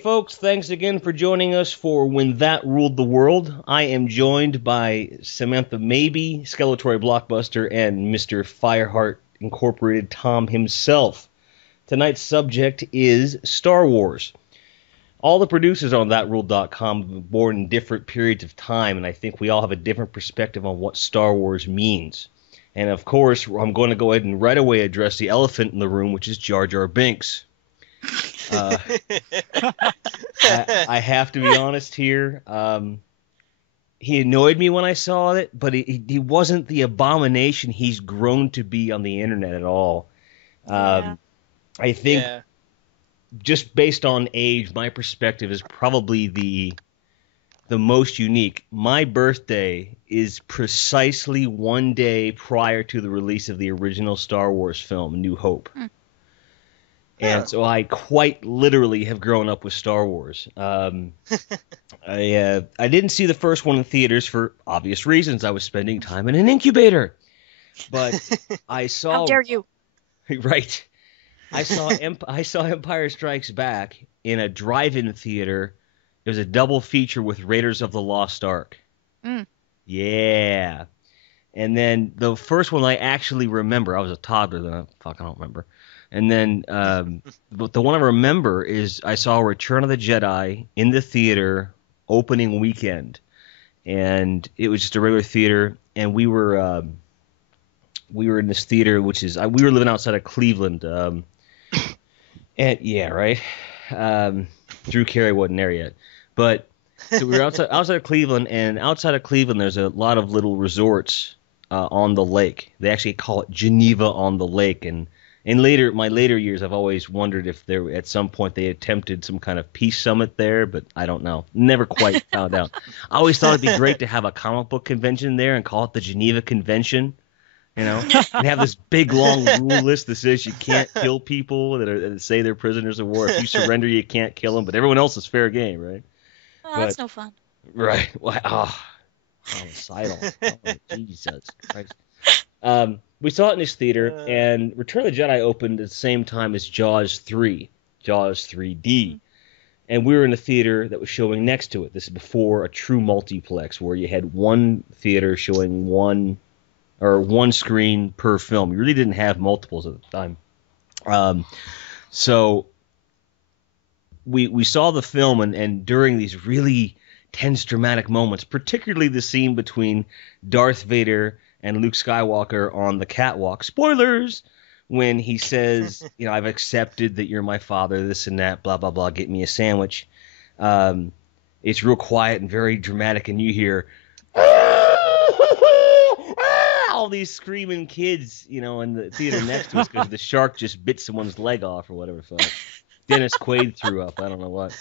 folks, thanks again for joining us for When That Ruled the World. I am joined by Samantha Maybe, SkeleTroy Blockbuster, and Mr. Fyrehart Incorporated Tom himself. Tonight's subject is Star Wars. All the producers on ThatRuled.com have been born in different periods of time, and I think we all have a different perspective on what Star Wars means. And of course, I'm going to go ahead and right away address the elephant in the room, which is Jar Jar Binks. I have to be honest here. He annoyed me when I saw it, but he wasn't the abomination he's grown to be on the internet at all. I think just based on age, my perspective is probably the most unique. My birthday is precisely one day prior to the release of the original Star Wars film, New Hope. And so I quite literally have grown up with Star Wars. I didn't see the first one in theaters for obvious reasons. I was spending time in an incubator. But I saw... How dare you? Right. I saw Empire Strikes Back in a drive-in theater. It was a double feature with Raiders of the Lost Ark. Yeah. And then the first one I actually remember, I was a toddler then. I don't remember. And then but the one I remember is I saw Return of the Jedi in the theater opening weekend. And it was just a regular theater. And we were in this theater, which is we were living outside of Cleveland. And yeah, right. Drew Carey wasn't there yet, but so we were outside of Cleveland, and outside of Cleveland, there's a lot of little resorts on the lake. They actually call it Geneva on the Lake, and in my later years, I've always wondered if there at some point they attempted some kind of peace summit there, but I don't know. Never quite found out. I always thought it'd be great to have a comic book convention there and call it the Geneva Convention. You know, and have this big long rule list that says you can't kill people that say they're prisoners of war. If you surrender, you can't kill them, but everyone else is fair game, right? That's no fun. Right. Homicidal. Oh, Jesus Christ. We saw it in this theater, and Return of the Jedi opened at the same time as Jaws 3, Jaws 3D. And we were in a theater that was showing next to it. This is before a true multiplex where you had one theater showing one screen per film. You really didn't have multiples at the time. So we saw the film, and during these really tense, dramatic moments, particularly the scene between Darth Vader and Luke Skywalker on the catwalk, spoilers, when he says, I've accepted that you're my father, this and that, blah, blah, blah, get me a sandwich. It's real quiet and very dramatic, and you hear... all these screaming kids, in the theater next to us because the shark just bit someone's leg off or whatever. Dennis Quaid threw up. I don't know what.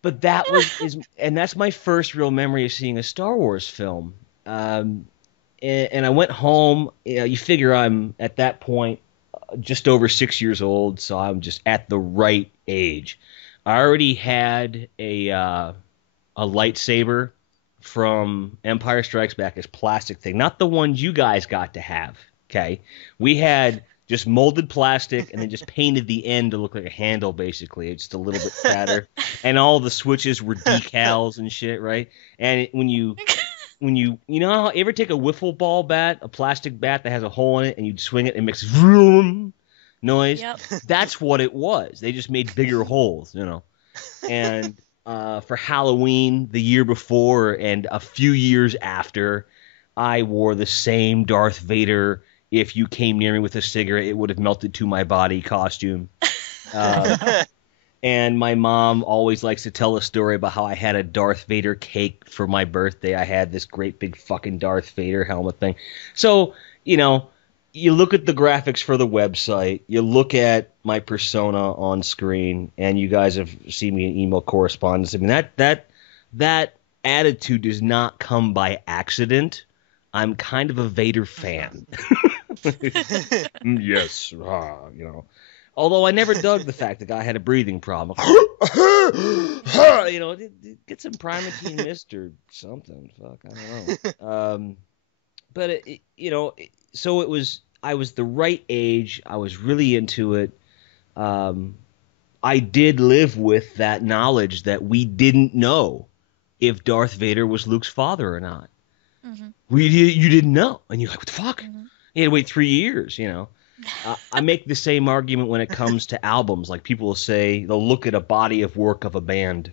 But that's my first real memory of seeing a Star Wars film. And I went home. You figure I'm at that point just over 6 years old, so I'm just at the right age. I already had a lightsaber from Empire Strikes Back, as plastic thing, not the ones you guys got to have. Okay, we had just molded plastic and then just painted the end to look like a handle, basically. It's just a little bit fatter, and all the switches were decals and shit, right? And when you know how you ever take a wiffle ball bat, a plastic bat that has a hole in it, and you'd swing it and it makes vroom noise? Yep. That's what it was. They just made bigger holes, and for Halloween the year before and a few years after, I wore the same Darth Vader, if you came near me with a cigarette, it would have melted to my body costume. And my mom always likes to tell a story about how I had a Darth Vader cake for my birthday. I had this great big fucking Darth Vader helmet thing. So, you look at the graphics for the website, you look at my persona on screen, and you guys have seen me in email correspondence. I mean, that attitude does not come by accident. I'm kind of a Vader fan. Yes, Although I never dug the fact the guy had a breathing problem. Get some Primatine Mist or something. Fuck, I don't know. But so I was the right age. I was really into it. I did live with that knowledge that we didn't know if Darth Vader was Luke's father or not. Mhm. You didn't know, and you're like, what the fuck? Mhm. You had to wait 3 years, you know. I make the same argument when it comes to albums. Like people will say, they'll look at a body of work of a band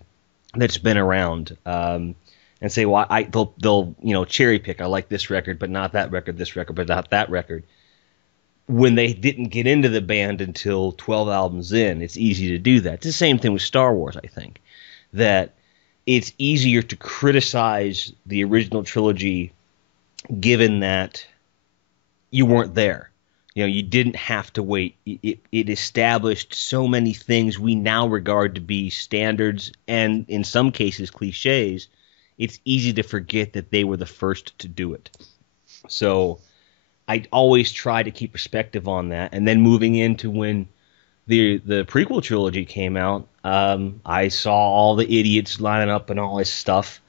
that's been around, and say, well, they'll cherry pick. I like this record, but not that record. This record, but not that record. When they didn't get into the band until 12 albums in, it's easy to do that. It's the same thing with Star Wars, I think. That it's easier to criticize the original trilogy given that you weren't there. You didn't have to wait. It established so many things we now regard to be standards and, in some cases, cliches. It's easy to forget that they were the first to do it. So I always try to keep perspective on that. And then moving into when the prequel trilogy came out, I saw all the idiots lining up and all this stuff.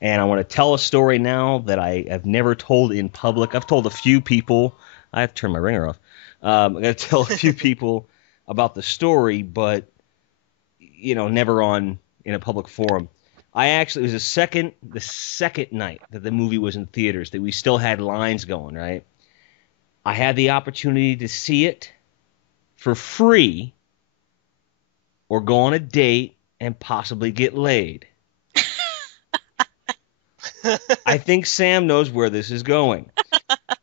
And I want to tell a story now that I have never told in public. I've told a few people. I have to turn my ringer off. I'm going to tell a few people about the story, but never in a public forum. It was the second night that the movie was in theaters that we still had lines going, right? I had the opportunity to see it for free or go on a date and possibly get laid. I think Sam knows where this is going.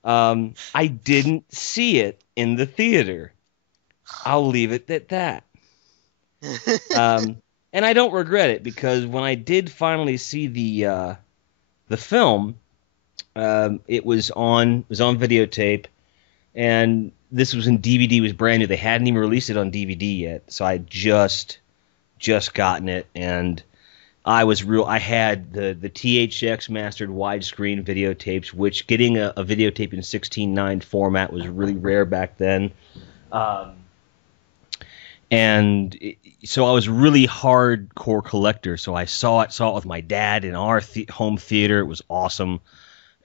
I didn't see it in the theater. I'll leave it at that. And I don't regret it, because when I did finally see the film, it was on videotape, and this was in DVD. It was brand new. They hadn't even released it on DVD yet, so I had just gotten it, and I had the THX mastered widescreen videotapes, which getting a videotape in 16:9 format was really rare back then. So I was really hardcore collector. So I saw it with my dad in our home theater. It was awesome.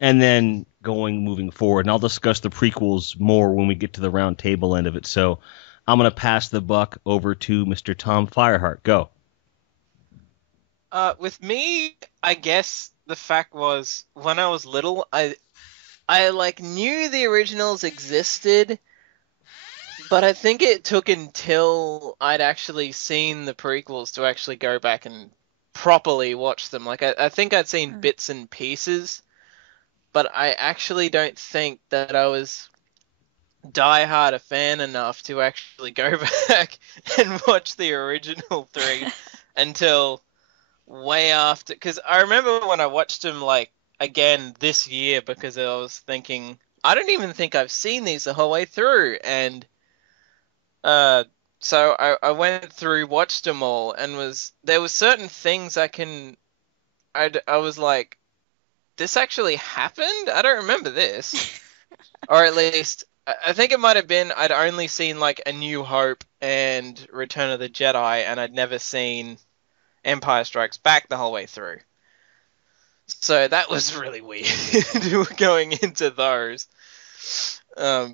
And then moving forward, and I'll discuss the prequels more when we get to the round table end of it. So I'm going to pass the buck over to Mr. Tom Fyrehart. Go. With me, I guess the fact was when I was little, I like knew the originals existed, but I think it took until I'd actually seen the prequels to actually go back and properly watch them. Like I think I'd seen bits and pieces, but I actually don't think that I was diehard a fan enough to actually go back and watch the original three until way after. Because I remember when I watched them like again this year, because I was thinking I don't even think I've seen these the whole way through, and so I went through, watched them all, and there were certain things I was like, this actually happened? I don't remember this. Or at least, I think it might have been I'd only seen like A New Hope and Return of the Jedi, and I'd never seen Empire Strikes Back the whole way through. So that was really weird going into those. But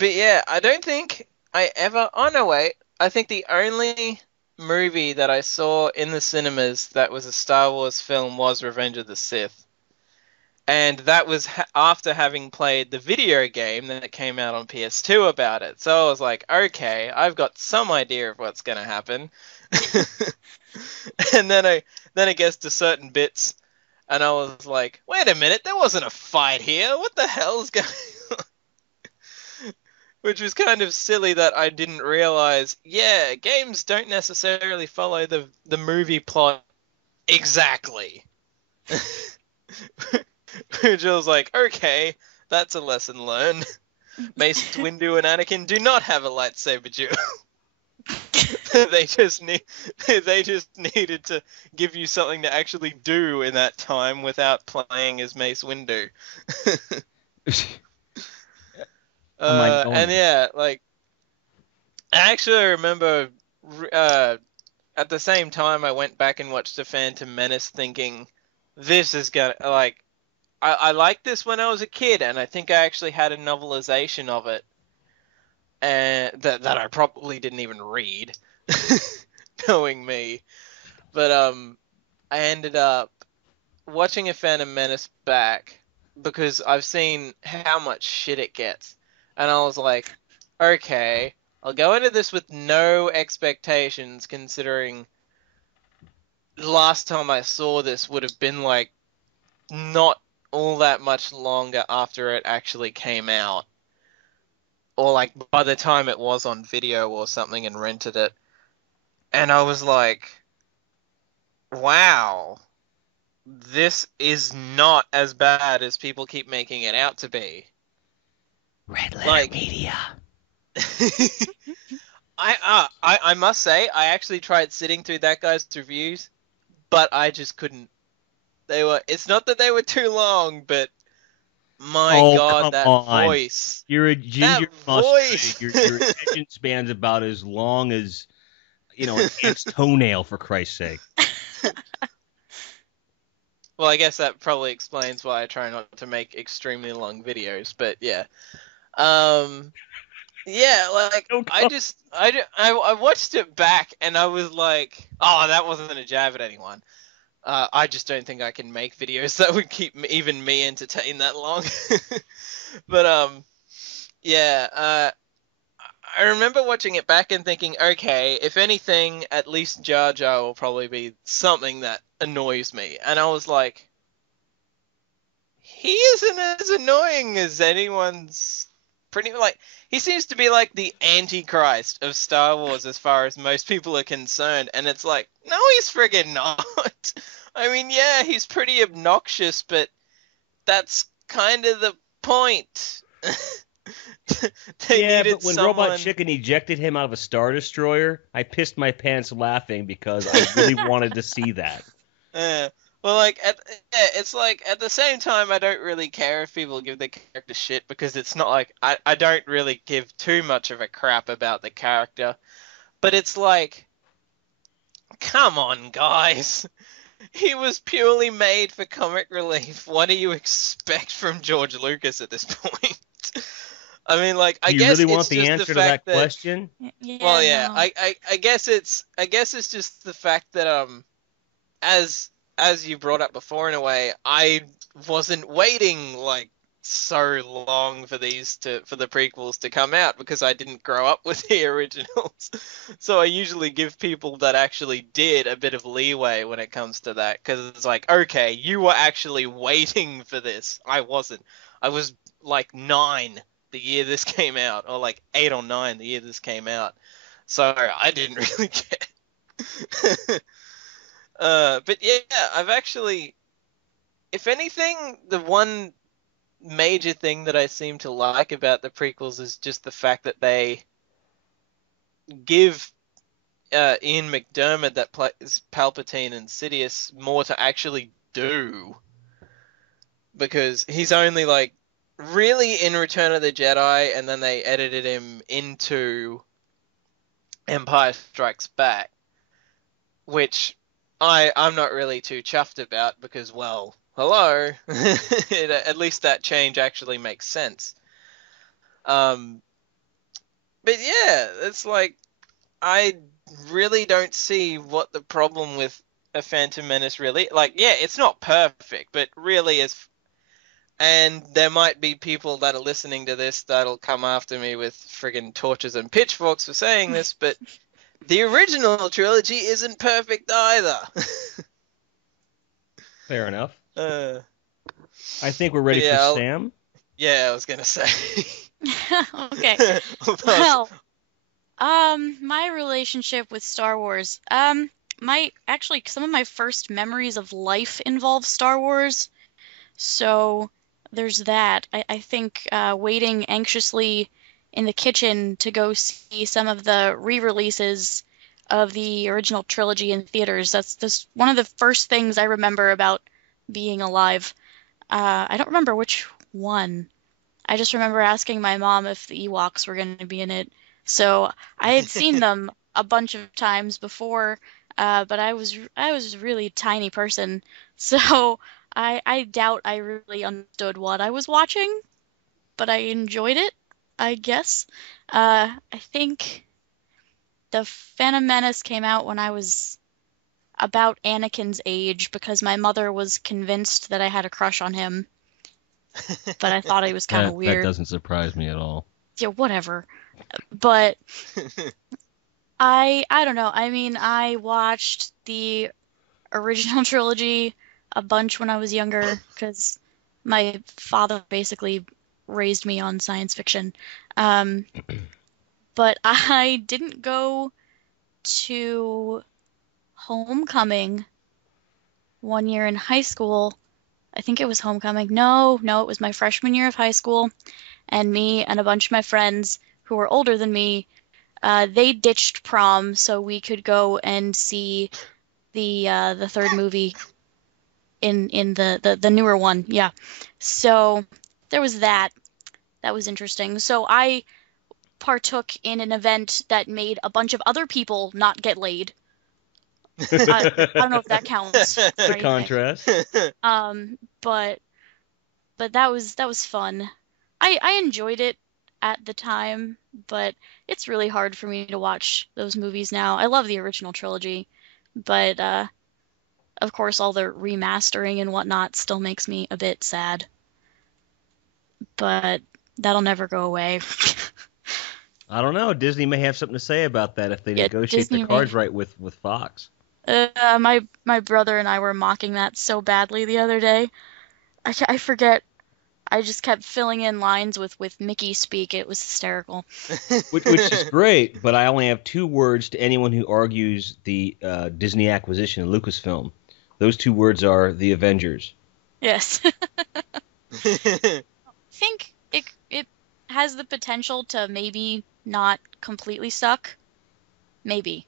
yeah, I don't think I ever... Oh, no, wait. I think the only movie that I saw in the cinemas that was a Star Wars film was Revenge of the Sith. And that was after having played the video game that came out on PS2 about it. So I was like, okay, I've got some idea of what's going to happen. And then I guess to certain bits, and I was like, wait a minute, there wasn't a fight here. What the hell's going on? Which was kind of silly that I didn't realize, yeah, games don't necessarily follow the movie plot exactly. Which I was like, okay, that's a lesson learned. Mace Windu and Anakin do not have a lightsaber duel. They just needed to give you something to actually do in that time without playing as Mace Windu. And yeah, like, I actually remember at the same time I went back and watched The Phantom Menace thinking, this is gonna, like, I liked this when I was a kid, and I think I actually had a novelization of it, and that I probably didn't even read. knowing me. But I ended up watching A Phantom Menace back because I've seen how much shit it gets. And I was like, okay, I'll go into this with no expectations, considering last time I saw this would have been like not all that much longer after it actually came out. Or like by the time it was on video or something and rented it. And I was like, wow, this is not as bad as people keep making it out to be. Red Letter Like, Media. I must say, I actually tried sitting through that guy's reviews, but I just couldn't. It's not that they were too long, but my Oh, God, come that on. voice. You're a That ginger voice. mustache. Your attention span's about as long as, an ant's toenail, for Christ's sake. Well, I guess that probably explains why I try not to make extremely long videos, but yeah. Yeah, like, I watched it back and I was like, oh, that wasn't a jab at anyone. I just don't think I can make videos that would keep even me entertained that long. But, yeah, I remember watching it back and thinking, okay, if anything, at least Jar Jar will probably be something that annoys me. And I was like, he isn't as annoying as anyone's he seems to be like the Antichrist of Star Wars as far as most people are concerned. And it's like, no, he's friggin' not. I mean, yeah, he's pretty obnoxious, but that's kind of the point. They needed but when someone... Robot Chicken ejected him out of a Star Destroyer, I pissed my pants laughing because I really wanted to see that. Well, like, it's like, at the same time, I don't really care if people give the character shit, because it's not like, I don't really give too much of a crap about the character. But it's like, come on, guys. He was purely made for comic relief. What do you expect from George Lucas at this point? I mean, like, I Do you guess really want it's the just answer the to that fact that... question? Yeah, Well, yeah, no. I guess it's just the fact that as you brought up before, in a way, I wasn't waiting like so long for the prequels to come out, because I didn't grow up with the originals. So I usually give people that actually did a bit of leeway when it comes to that, because it's like, okay, you were actually waiting for this. I wasn't. I was like 9 the year this came out, or like 8 or 9 the year this came out. So I didn't really care. But yeah, I've actually, if anything, the one major thing that I seem to like about the prequels is just the fact that they give Ian McDiarmid, that plays Palpatine and Sidious, more to actually do, because he's only like really in Return of the Jedi, and then they edited him into Empire Strikes Back, which I'm not really too chuffed about, because, well, hello, at least that change actually makes sense. But yeah, it's like, I really don't see what the problem with A Phantom Menace really, like, yeah, it's not perfect, but really is. And there might be people that are listening to this that'll come after me with friggin' torches and pitchforks for saying this, but the original trilogy isn't perfect either. Fair enough. Uh, I think we're ready for Sam. Yeah, I was gonna say. Okay. Well, my relationship with Star Wars. Some of my first memories of life involve Star Wars. So there's that. I think waiting anxiously in the kitchen to go see some of the re-releases of the original trilogy in theaters. That's one of the first things I remember about being alive. I don't remember which one. I just remember asking my mom if the Ewoks were going to be in it. So I had seen them a bunch of times before, but I was a really tiny person, so I doubt I really understood what I was watching, but I enjoyed it, I guess. I think The Phantom Menace came out when I was about Anakin's age because my mother was convinced that I had a crush on him, but I thought he was kind of That weird. doesn't surprise me at all. Yeah, whatever. But I don't know. I mean, I watched the original trilogy a bunch when I was younger because my father basically raised me on science fiction. But I didn't go to Homecoming one year in high school. I think it was Homecoming. No, it was my freshman year of high school. And me and a bunch of my friends who were older than me, they ditched prom so we could go and see the third movie in the newer one. Yeah. So there was that. That was interesting. So I partook in an event that made a bunch of other people not get laid. I don't know if that counts. The contrast. But that was fun. I enjoyed it at the time, but it's really hard for me to watch those movies now. I love the original trilogy, but of course all the remastering and whatnot still makes me a bit sad. But that'll never go away. I don't know. Disney may have something to say about that if they negotiate Disney the cards right with Fox. My brother and I were mocking that so badly the other day. I forget. I just kept filling in lines with Mickey speak. It was hysterical. Which is great, but I only have 2 words to anyone who argues the Disney acquisition of Lucasfilm. Those 2 words are the Avengers. Yes. I think it has the potential to maybe not completely suck. Maybe.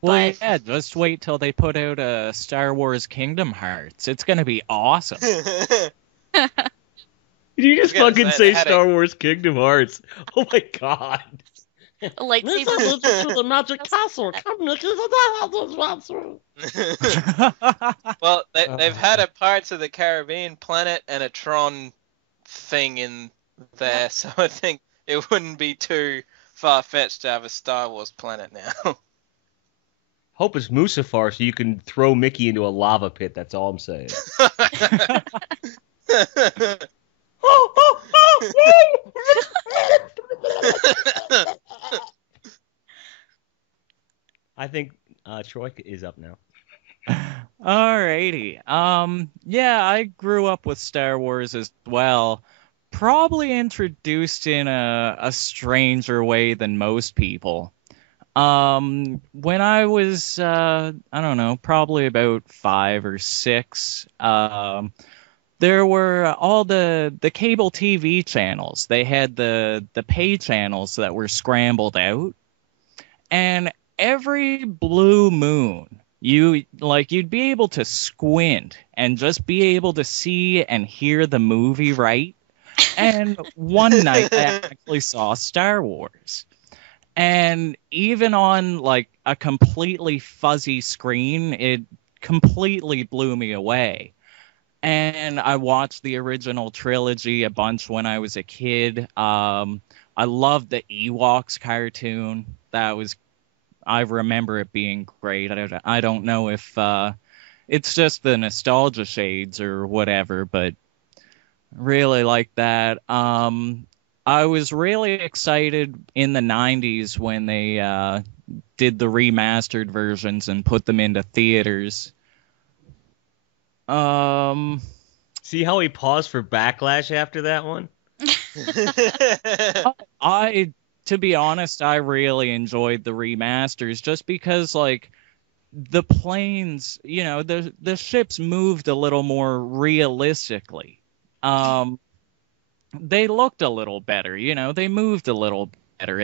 Well, yeah, just wait till they put out a Star Wars Kingdom Hearts. It's going to be awesome. Did you just fucking say Star Wars Kingdom Hearts? Oh my god. A lightsaber. Listen to the magic castle. Well, they've had a Pirates of the Caribbean planet and a Tron thing in there, so I think it wouldn't be too far-fetched to have a Star Wars planet now. Hope it's Mustafar so you can throw Mickey into a lava pit. That's all I'm saying. I think Troy is up now. Alrighty. Yeah, I grew up with Star Wars as well. Probably introduced in a stranger way than most people. When I was, I don't know, probably about 5 or 6, there were all the cable TV channels. They had the pay channels that were scrambled out. And every blue moon, you'd be able to squint and just be able to see and hear the movie right. And one night I actually saw Star Wars. And even on like a completely fuzzy screen, it completely blew me away. And I watched the original trilogy a bunch when I was a kid. I loved the Ewoks cartoon. I remember it being great. I don't know if it's just the nostalgia shades or whatever, but really like that. I was really excited in the 90s when they did the remastered versions and put them into theaters. See how he paused for backlash after that one? To be honest, I really enjoyed the remasters just because, like, the planes, the ships moved a little more realistically. They looked a little better, they moved a little better.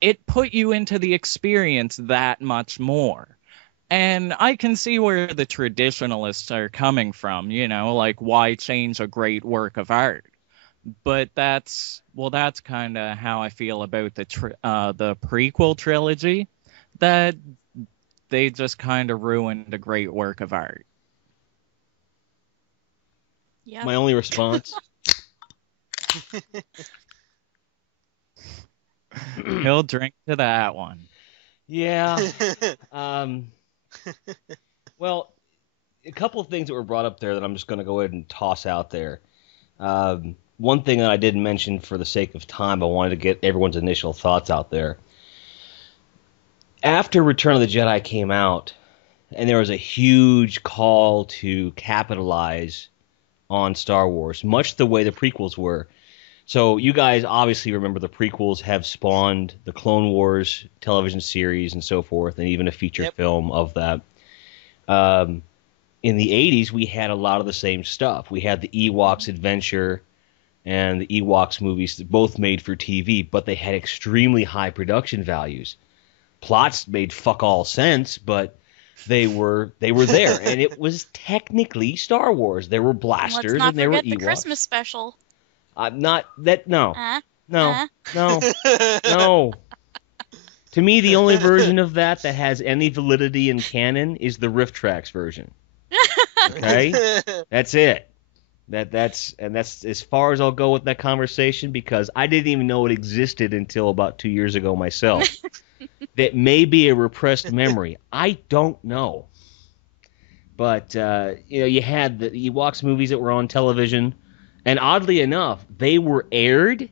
It put you into the experience that much more. And I can see where the traditionalists are coming from, like why change a great work of art? But that's kind of how I feel about the prequel trilogy, that they just kind of ruined a great work of art. Yeah. My only response. He'll drink to that one. Yeah. Well, a couple of things that were brought up there that I'm just going to go ahead and toss out there. One thing that I didn't mention for the sake of time, I wanted to get everyone's initial thoughts out there. After Return of the Jedi came out, and there was a huge call to capitalize on Star Wars, much the way the prequels were. So you guys obviously remember the prequels have spawned the Clone Wars television series and so forth, and even a feature film of that. In the 80s, we had a lot of the same stuff. We had the Ewoks Adventure and the Ewoks movies that both made for TV, but they had extremely high production values. Plots made fuck all sense, but they were there, and it was technically Star Wars. There were blasters and there were Ewoks. Let's not forget the Christmas special. Not that no. No. No. To me, the only version of that has any validity in canon is the Riff Tracks version. Okay, that's it. That's as far as I'll go with that conversation, because I didn't even know it existed until about 2 years ago myself. That may be a repressed memory. I don't know. But you had the Ewoks movies that were on television, and oddly enough, they were aired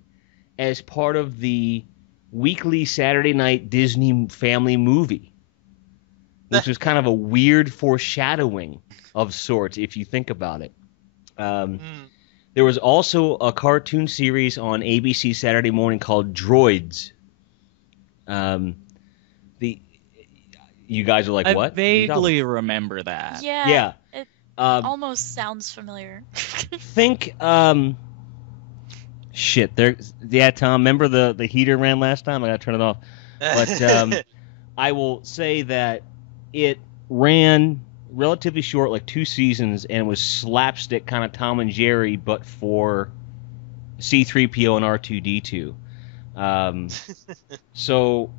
as part of the weekly Saturday night Disney family movie, which was kind of a weird foreshadowing of sorts if you think about it. There was also a cartoon series on ABC Saturday morning called Droids. You guys are like, what? I vaguely remember that. Yeah. It almost sounds familiar. Think, shit. Yeah, Tom, remember the heater ran last time? I gotta turn it off. But I will say that it ran relatively short, like 2 seasons, and was slapstick kind of Tom and Jerry, but for C-3PO and R2-D2. So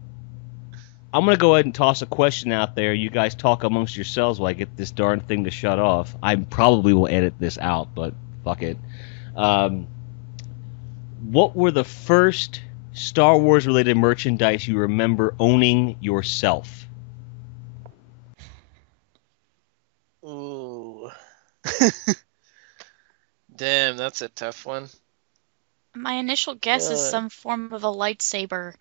I'm going to go ahead and toss a question out there. You guys talk amongst yourselves while I get this darn thing to shut off. I probably will edit this out, but fuck it. What were the first Star Wars-related merchandise you remember owning yourself? Ooh. Damn, that's a tough one. My initial guess is some form of a lightsaber,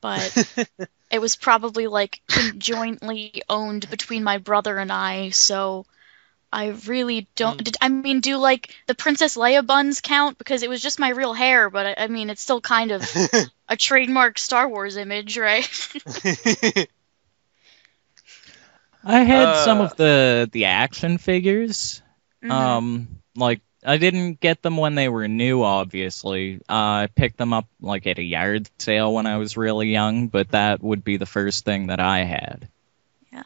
but it was probably like jointly owned between my brother and I, so I really don't. I mean, do like the Princess Leia buns count? Because it was just my real hair, but I mean, it's still kind of a trademark Star Wars image, right? I had some of the action figures. Like, I didn't get them when they were new, obviously. I picked them up like at a yard sale when I was really young, but that would be the first thing that I had. Yeah.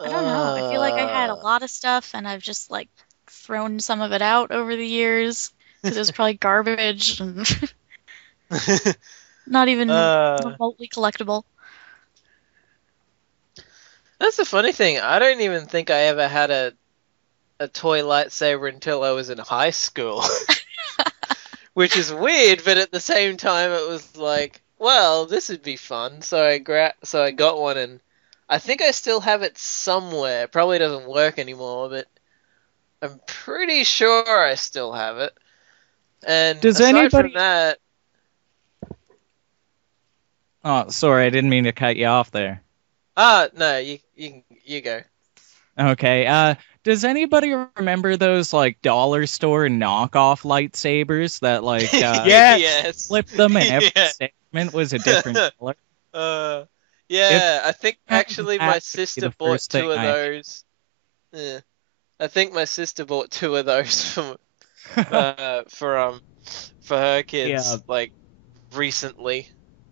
I don't know. I feel like I had a lot of stuff, and I've just like thrown some of it out over the years because it was probably garbage and not even remotely collectible. That's the funny thing. I don't even think I ever had a toy lightsaber until I was in high school. Which is weird, but at the same time it was like, well, this would be fun. So I got one, and I think I still have it somewhere. It probably doesn't work anymore, but I'm pretty sure I still have it. And Does aside anybody... from that... Oh, sorry, I didn't mean to cut you off there. No, you go. Okay, does anybody remember those, like, dollar store knockoff lightsabers that, like, yes. flip them and every segment was a different color? I think actually my sister bought 2 of those. Yeah. I think my sister bought 2 of those for her kids, like, recently.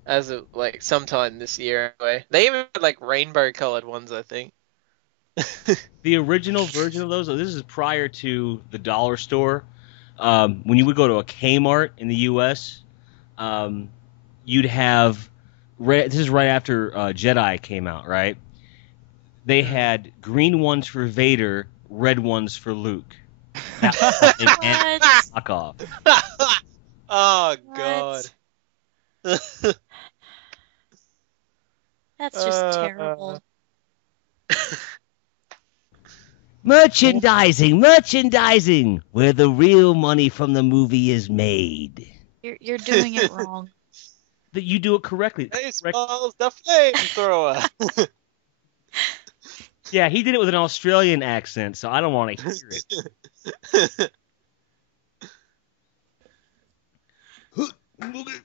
As of, like, sometime this year, anyway. They even had, like, rainbow-colored ones, I think. The original version of those, this is prior to the dollar store. When you would go to a Kmart in the U.S., you'd have... This is right after Jedi came out, right? They had green ones for Vader, red ones for Luke. That was knockoff. Oh, God. That's just terrible. Merchandising, where the real money from the movie is made. You're doing it wrong. That you do it correctly. Baseballs the flamethrower. Yeah, he did it with an Australian accent, so I don't want to hear it.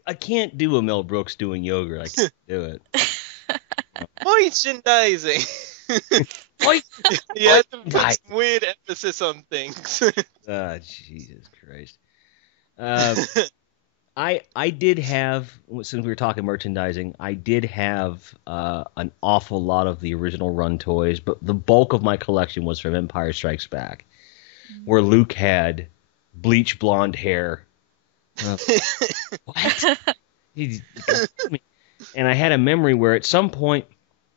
I can't do a Mel Brooks doing yogurt. I can't do it. Merchandising. You have to put some weird emphasis on things. Ah, Jesus Christ. I did have, since we were talking merchandising, I did have an awful lot of the original run toys, but the bulk of my collection was from Empire Strikes Back, where Luke had bleach blonde hair. What? And I had a memory where at some point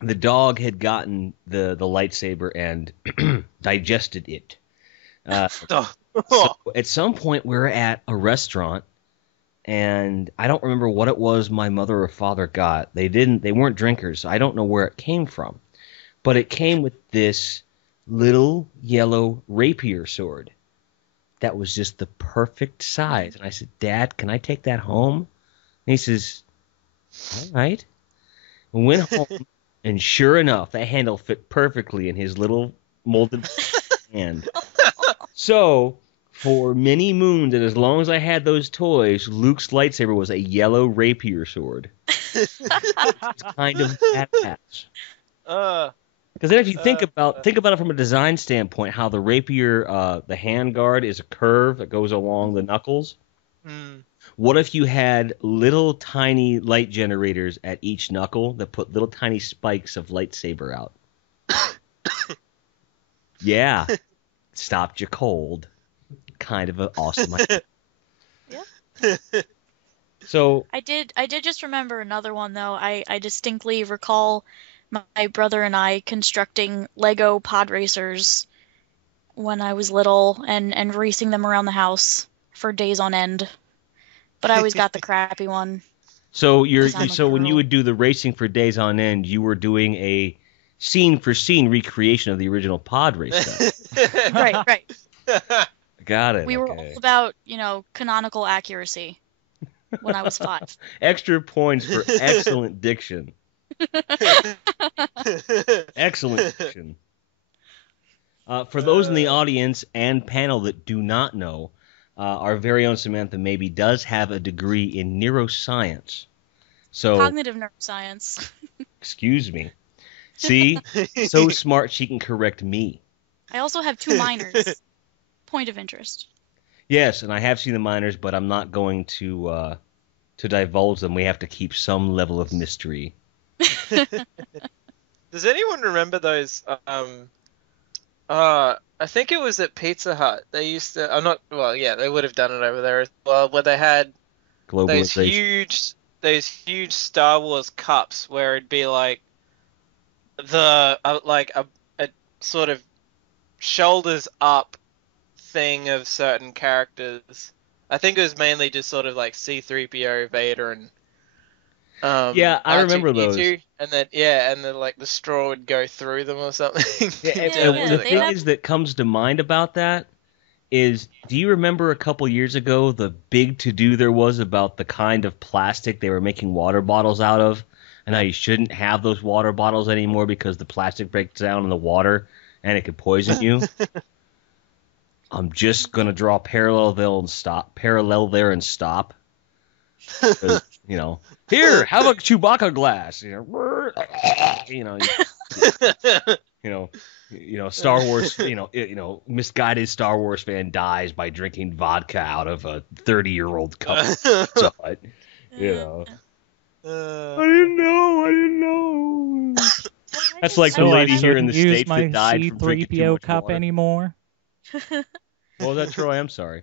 the dog had gotten the lightsaber and digested it. So at some point we were at a restaurant, and I don't remember what it was my mother or father got. They weren't drinkers, so I don't know where it came from. But it came with this little yellow rapier sword that was just the perfect size. And I said, Dad, can I take that home? And he says, all right. We went home, and sure enough, that handle fit perfectly in his little molded hand. So, for many moons, and as long as I had those toys, Luke's lightsaber was a yellow rapier sword. It's kind of badass. Because then if you think about it from a design standpoint, how the rapier, the hand guard is a curve that goes along the knuckles. What if you had little tiny light generators at each knuckle that put little tiny spikes of lightsaber out? Yeah. Stopped you cold. Kind of an awesome idea. Yeah. So I did just remember another one though. I distinctly recall my brother and I constructing Lego pod racers when I was little and racing them around the house for days on end. But I always got the crappy one. So when you would do the racing for days on end, you were doing a scene for scene recreation of the original pod race stuff. Right. Got it. We were all about, canonical accuracy when I was 5. Extra points for excellent diction. Excellent diction. For those in the audience and panel that do not know, our very own Samantha Maybe does have a degree in neuroscience. So cognitive neuroscience. Excuse me. See? So smart she can correct me. I also have 2 minors. Point of interest. Yes, and I have seen the minors, but I'm not going to divulge them. We have to keep some level of mystery. Does anyone remember those? I think it was at Pizza Hut. They used to. They would have done it over there as well, where they had those huge Star Wars cups where it'd be like a sort of shoulders up thing of certain characters. I think it was mainly just sort of like C-3PO, Vader, and yeah, I remember those. And then like the straw would go through them or something. The thing that comes to mind about that is, do you remember a couple years ago the big to-do there was about the kind of plastic they were making water bottles out of, and how you shouldn't have those water bottles anymore because the plastic breaks down in the water and it could poison you? I'm just gonna draw parallel there and stop. Here, have a Chewbacca glass. Star Wars. Misguided Star Wars fan dies by drinking vodka out of a 30-year-old cup. I didn't know. That's like the lady here in the States that died from drinking too much cup water. Anymore. What was that, Troy? I'm sorry.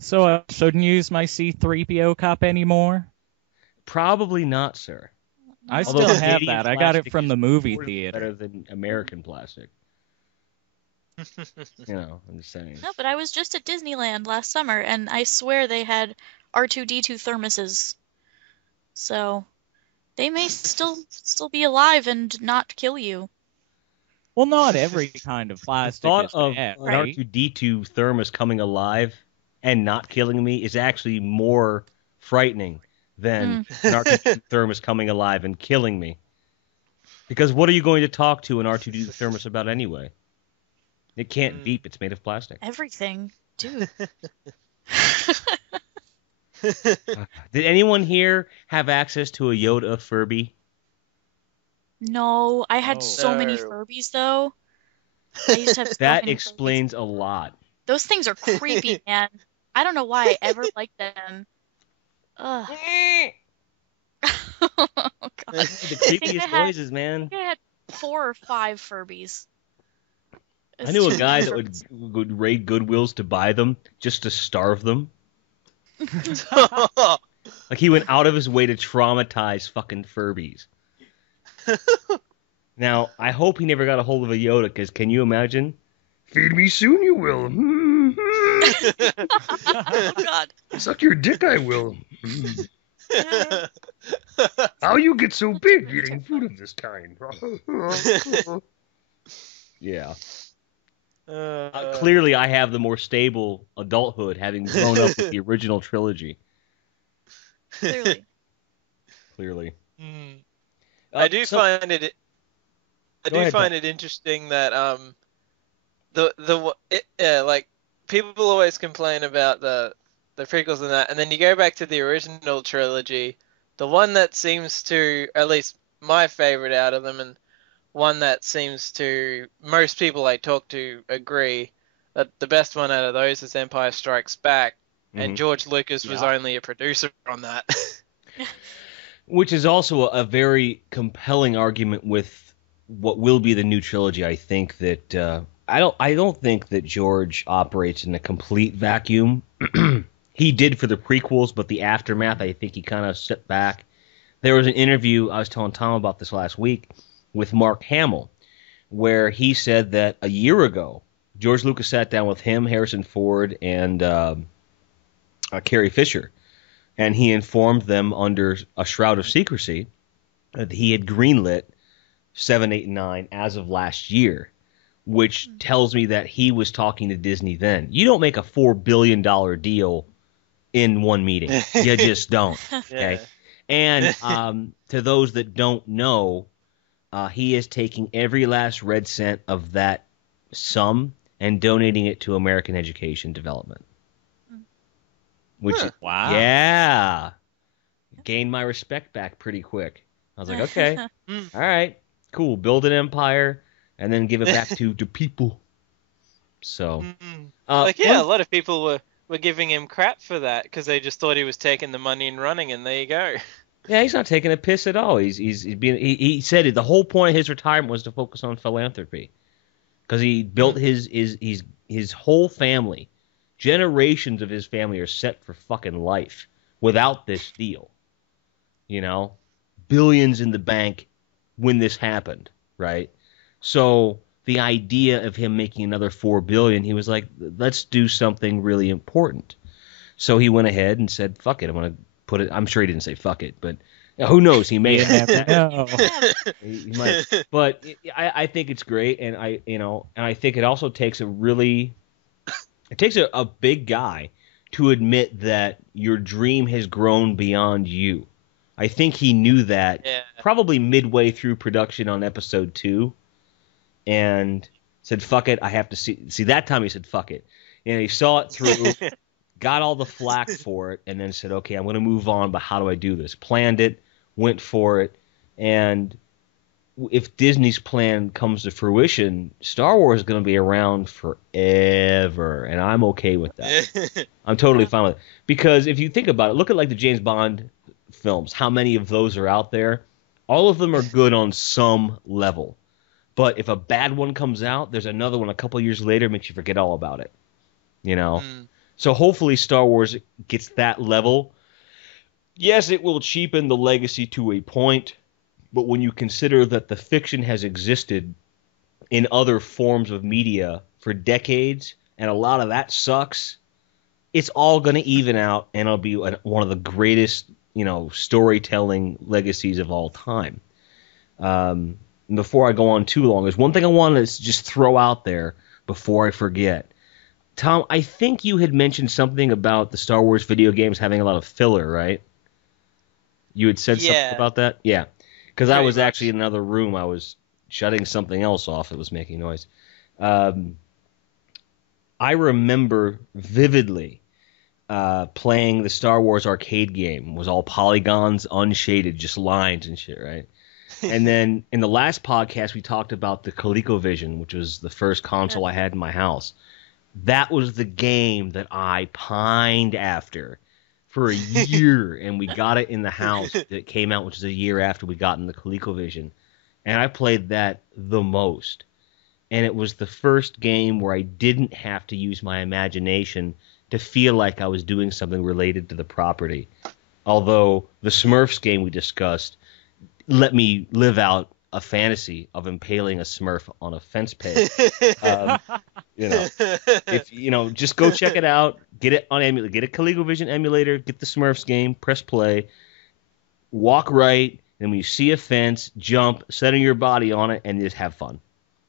So I shouldn't use my C-3PO cup anymore? Probably not, sir. I still have that. I got it from the movie theater. Better than American plastic. I'm just saying. No, but I was just at Disneyland last summer, and I swear they had R2-D2 thermoses. So They may still be alive and not kill you. Well, not every kind of The plastic thought is of bad, an right? R2-D2 thermos coming alive and not killing me is actually more frightening than an R2-D2 thermos coming alive and killing me. Because what are you going to talk to an R2-D2 thermos about anyway? It can't beep. It's made of plastic. Everything, dude. Did anyone here have access to a Yoda Furby? No, I had so many No. Furbies though. I used to have so That many explains Furbies. a lot. Those things are creepy, man. I don't know why I ever liked them. Ugh. Oh God. The creepiest noises, man. I had 4 or 5 Furbies. I knew a It's guy too that many would raid Goodwills to buy them just to starve them. Like he went out of his way to traumatize fucking Furbies. Now, I hope he never got a hold of a Yoda, because can you imagine? Feed me soon, you will. Oh God. Suck your dick, I will. How you get so big eating food of this kind? Yeah. Clearly, I have the more stable adulthood, having grown up with the original trilogy. Clearly. I do find it. I Go do ahead, find it interesting that like people always complain about the prequels and that, and then you go back to the original trilogy, the one that seems to, at least my favorite out of them, and one that seems to most people I talk to agree that the best one out of those is Empire Strikes Back, and George Lucas was only a producer on that. Which is also a very compelling argument with what will be the new trilogy. I think that I don't think that George operates in a complete vacuum. He did for the prequels, but the aftermath, I think he kind of stepped back. There was an interview, I was telling Tom about this last week, with Mark Hamill, where he said that a year ago, George Lucas sat down with him, Harrison Ford, and Carrie Fisher, and he informed them under a shroud of secrecy that he had greenlit 7, 8, and 9 as of last year, which tells me that he was talking to Disney then. You don't make a $4 billion deal in one meeting. You just don't. Okay. And to those that don't know, he is taking every last red cent of that sum and donating it to American education development. Which, wow. Yeah, gained my respect back pretty quick. I was like, okay, all right, cool. Build an empire and then give it back to the people. So, a lot of people were giving him crap for that because they just thought he was taking the money and running, and there you go. Yeah, he's not taking a piss at all. He said it. The whole point of his retirement was to focus on philanthropy, because he built his whole family. Generations of his family are set for fucking life without this deal. You know, billions in the bank when this happened, right? So the idea of him making another $4 billion, he was like, let's do something really important. So he went ahead and said, fuck it, I'm going to put it. I'm sure he didn't say fuck it, but who knows? He may have. He might. But I think it's great, and I think it also takes it takes a big guy to admit that your dream has grown beyond you. I think he knew that probably midway through production on episode 2, and said, fuck it, I have to see. That time he said, fuck it. And he saw it through, got all the flack for it, and then said, okay, I'm going to move on, but how do I do this? Planned it, went for it, and if Disney's plan comes to fruition, Star Wars is going to be around forever, and I'm okay with that. I'm totally fine with it. Because if you think about it, look at like the James Bond films. How many of those are out there? All of them are good on some level. But if a bad one comes out, there's another one a couple years later makes you forget all about it. You know? So hopefully Star Wars gets that level. Yes, it will cheapen the legacy to a point, but when you consider that the fiction has existed in other forms of media for decades, and a lot of that sucks, it's all going to even out, and it'll be one of the greatest storytelling legacies of all time. Before I go on too long, there's one thing I want to just throw out there before I forget. Tom, I think you had mentioned something about the Star Wars video games having a lot of filler, right? You had said something about that? Yeah. Because I was actually in another room. I was shutting something else off that was making noise. I remember vividly playing the Star Wars arcade game. It was all polygons, unshaded, just lines and shit, right? And then in the last podcast, we talked about the ColecoVision, which was the first console I had in my house. That was the game that I pined after for a year, and we got it in the house that came out, which is a year after we got in the ColecoVision. And I played that the most. And it was the first game where I didn't have to use my imagination to feel like I was doing something related to the property. Although the Smurfs game we discussed let me live out a fantasy of impaling a Smurf on a fence peg. Just go check it out. Get it on emulator. Get a ColecoVision emulator. Get the Smurfs game. Press play. Walk right. And when you see a fence, jump, center your body on it, and just have fun.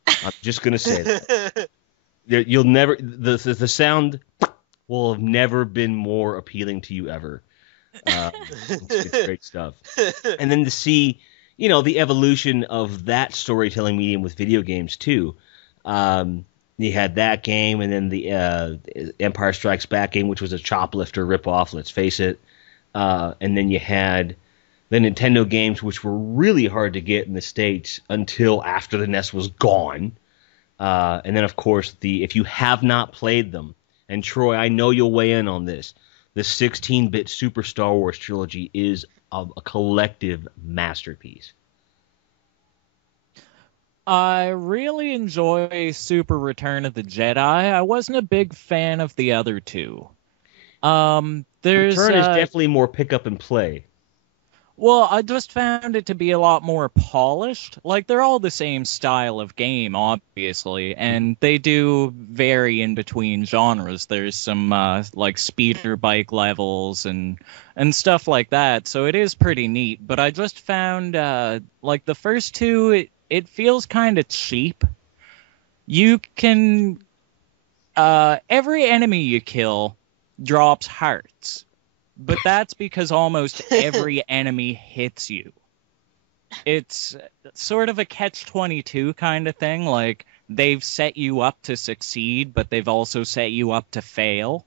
I'm just gonna say that. You'll never. The sound will have never been more appealing to you ever. It's great stuff. And then to see, the evolution of that storytelling medium with video games too. You had that game, and then the Empire Strikes Back game, which was a choplifter ripoff. Let's face it. And then you had the Nintendo games, which were really hard to get in the States until after the NES was gone. And then, of course, if you have not played them, and Troy, I know you'll weigh in on this, the 16-bit Super Star Wars trilogy is a collective masterpiece. I really enjoy Super Return of the Jedi. I wasn't a big fan of the other two. Return is definitely more pick up and play. Well, I just found it to be a lot more polished. Like, they're all the same style of game, obviously, and they do vary in between genres. There's some, speeder bike levels and stuff like that, so it is pretty neat. But I just found, the first two, it feels kind of cheap. You can... every enemy you kill drops hearts. But that's because almost every enemy hits you. It's sort of a catch-22 kind of thing. Like, they've set you up to succeed, but they've also set you up to fail.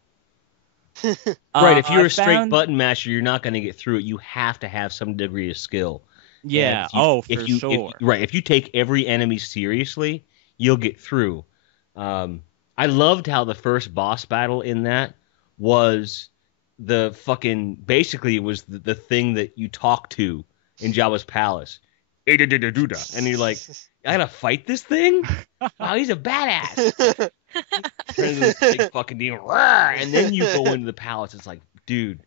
Right, if you're a straight button masher, you're not going to get through it. You have to have some degree of skill. Yeah, for sure. If you take every enemy seriously, you'll get through. I loved how the first boss battle in that was... basically it was the thing that you talk to in Jabba's palace. And you're like, I gotta fight this thing? Wow, he's a badass. Turns into this big fucking demon. And then you go into the palace. It's like, dude,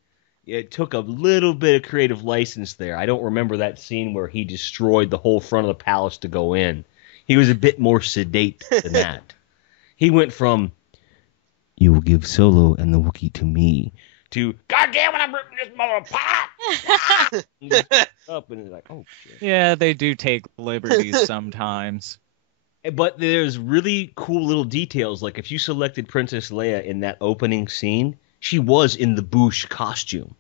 it took a little bit of creative license there. I don't remember that scene where he destroyed the whole front of the palace to go in. He was a bit more sedate than that. He went from, you will give Solo and the Wookiee to me, to, God damn it, I'm ripping this mother apart! Up and it's like, oh shit. Yeah, they do take liberties sometimes. But there's really cool little details, like if you selected Princess Leia in that opening scene, she was in the Bouche costume.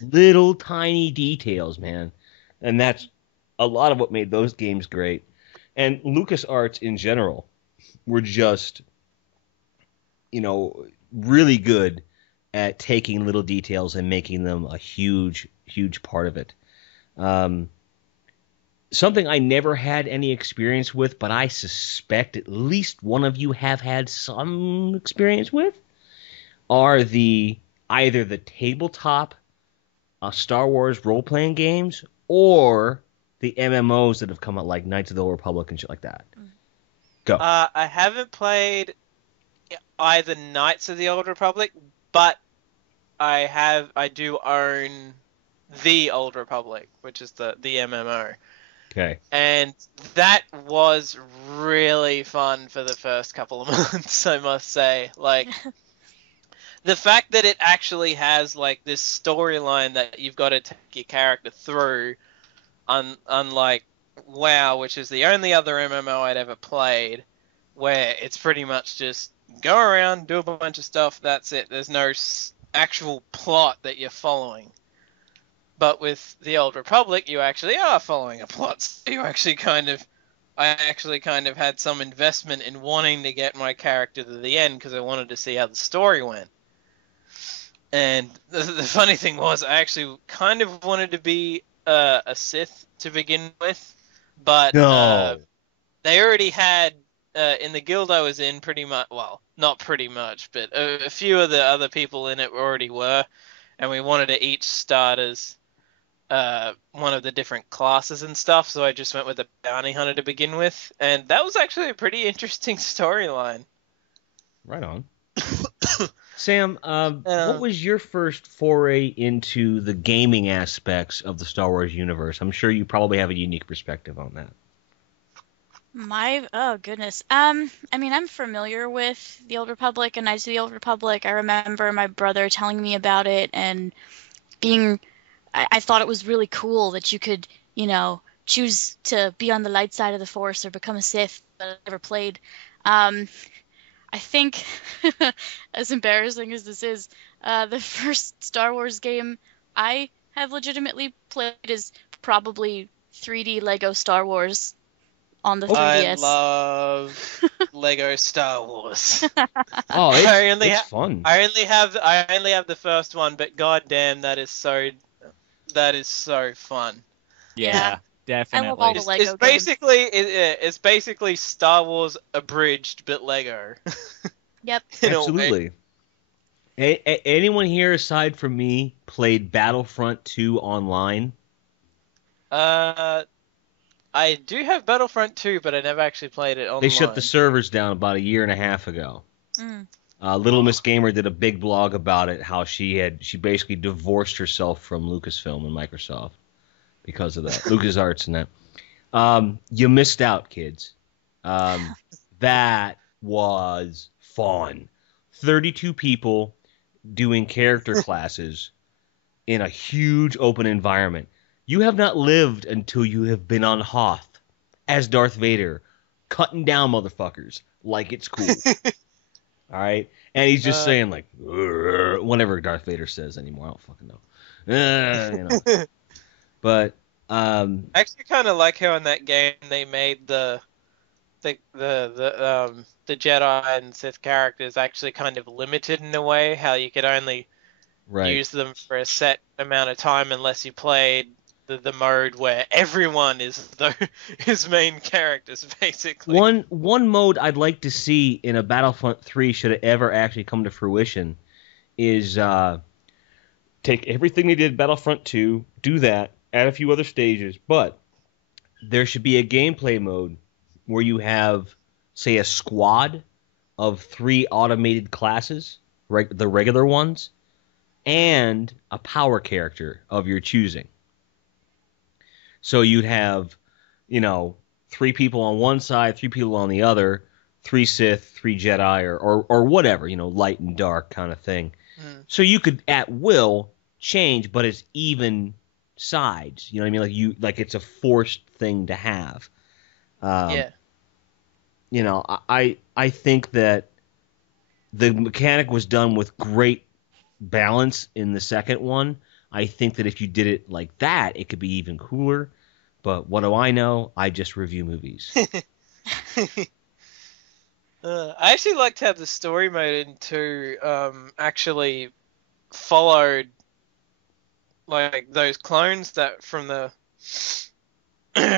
Little tiny details, man. And that's a lot of what made those games great. And LucasArts in general were just, really good at taking little details and making them a huge, huge part of it. Something I never had any experience with, but I suspect at least one of you have had some experience with, are either the tabletop Star Wars role-playing games or the MMOs that have come out, like Knights of the Old Republic and shit like that. Go. I haven't played either Knights of the Old Republic, but I do own the Old Republic, which is the MMO. Okay. And that was really fun for the first couple of months, I must say. Like, the fact that it actually has like this storyline that you've got to take your character through, unlike WoW, which is the only other MMO I'd ever played, where it's pretty much just go around, do a bunch of stuff, that's it. There's no actual plot that you're following. But with the Old Republic, you actually are following a plot. So I actually kind of had some investment in wanting to get my character to the end because I wanted to see how the story went. And the funny thing was, I actually kind of wanted to be a Sith to begin with, but they already had, in the guild I was in, pretty much, well, not pretty much, but a few of the other people in it already were, and we wanted to each start as one of the different classes and stuff, so I just went with a bounty hunter to begin with, and that was actually a pretty interesting storyline. Right on. Sam, what was your first foray into the gaming aspects of the Star Wars universe? I'm sure you probably have a unique perspective on that. Oh goodness. I mean, I'm familiar with the Old Republic and Knights of the Old Republic. I remember my brother telling me about it and I thought it was really cool that you could, choose to be on the light side of the Force or become a Sith, but I never played. I think, as embarrassing as this is, the first Star Wars game I have legitimately played is probably 3D Lego Star Wars on the 3DS. I love Lego Star Wars. Oh, it's fun. I only have the first one, but goddamn, that is so fun. Yeah, definitely. I love all the Lego games. It's basically Star Wars abridged, but Lego. Yep. Absolutely. Anyone here aside from me played Battlefront 2 online? I do have Battlefront 2, but I never actually played it online. They shut the servers down about a year and a half ago. Little Miss Gamer did a big blog about it, how she basically divorced herself from Lucasfilm and Microsoft because of that. LucasArts and that. You missed out, kids. That was fun. 32 people doing character classes in a huge open environment. You have not lived until you have been on Hoth as Darth Vader, cutting down motherfuckers like it's cool. All right? And he's just saying, like, whatever Darth Vader says anymore. I don't fucking know. But I actually kind of like how in that game they made the Jedi and Sith characters actually kind of limited in a way, how you could only use them for a set amount of time unless you played the mode where everyone is his main characters, basically. One mode I'd like to see in a Battlefront 3, should it ever actually come to fruition, is take everything they did in Battlefront 2, do that, add a few other stages, but there should be a gameplay mode where you have, say, a squad of 3 automated classes, the regular ones, and a power character of your choosing. So you'd have, 3 people on one side, 3 people on the other, 3 Sith, 3 Jedi, or whatever, light and dark kind of thing. So you could, at will, change, but it's even sides. You know what I mean? Like it's a forced thing to have. Yeah. I think that the mechanic was done with great balance in the second one. I think that if you did it like that, it could be even cooler. But what do I know? I just review movies. I actually liked how the story mode in 2 actually followed like those clones that from the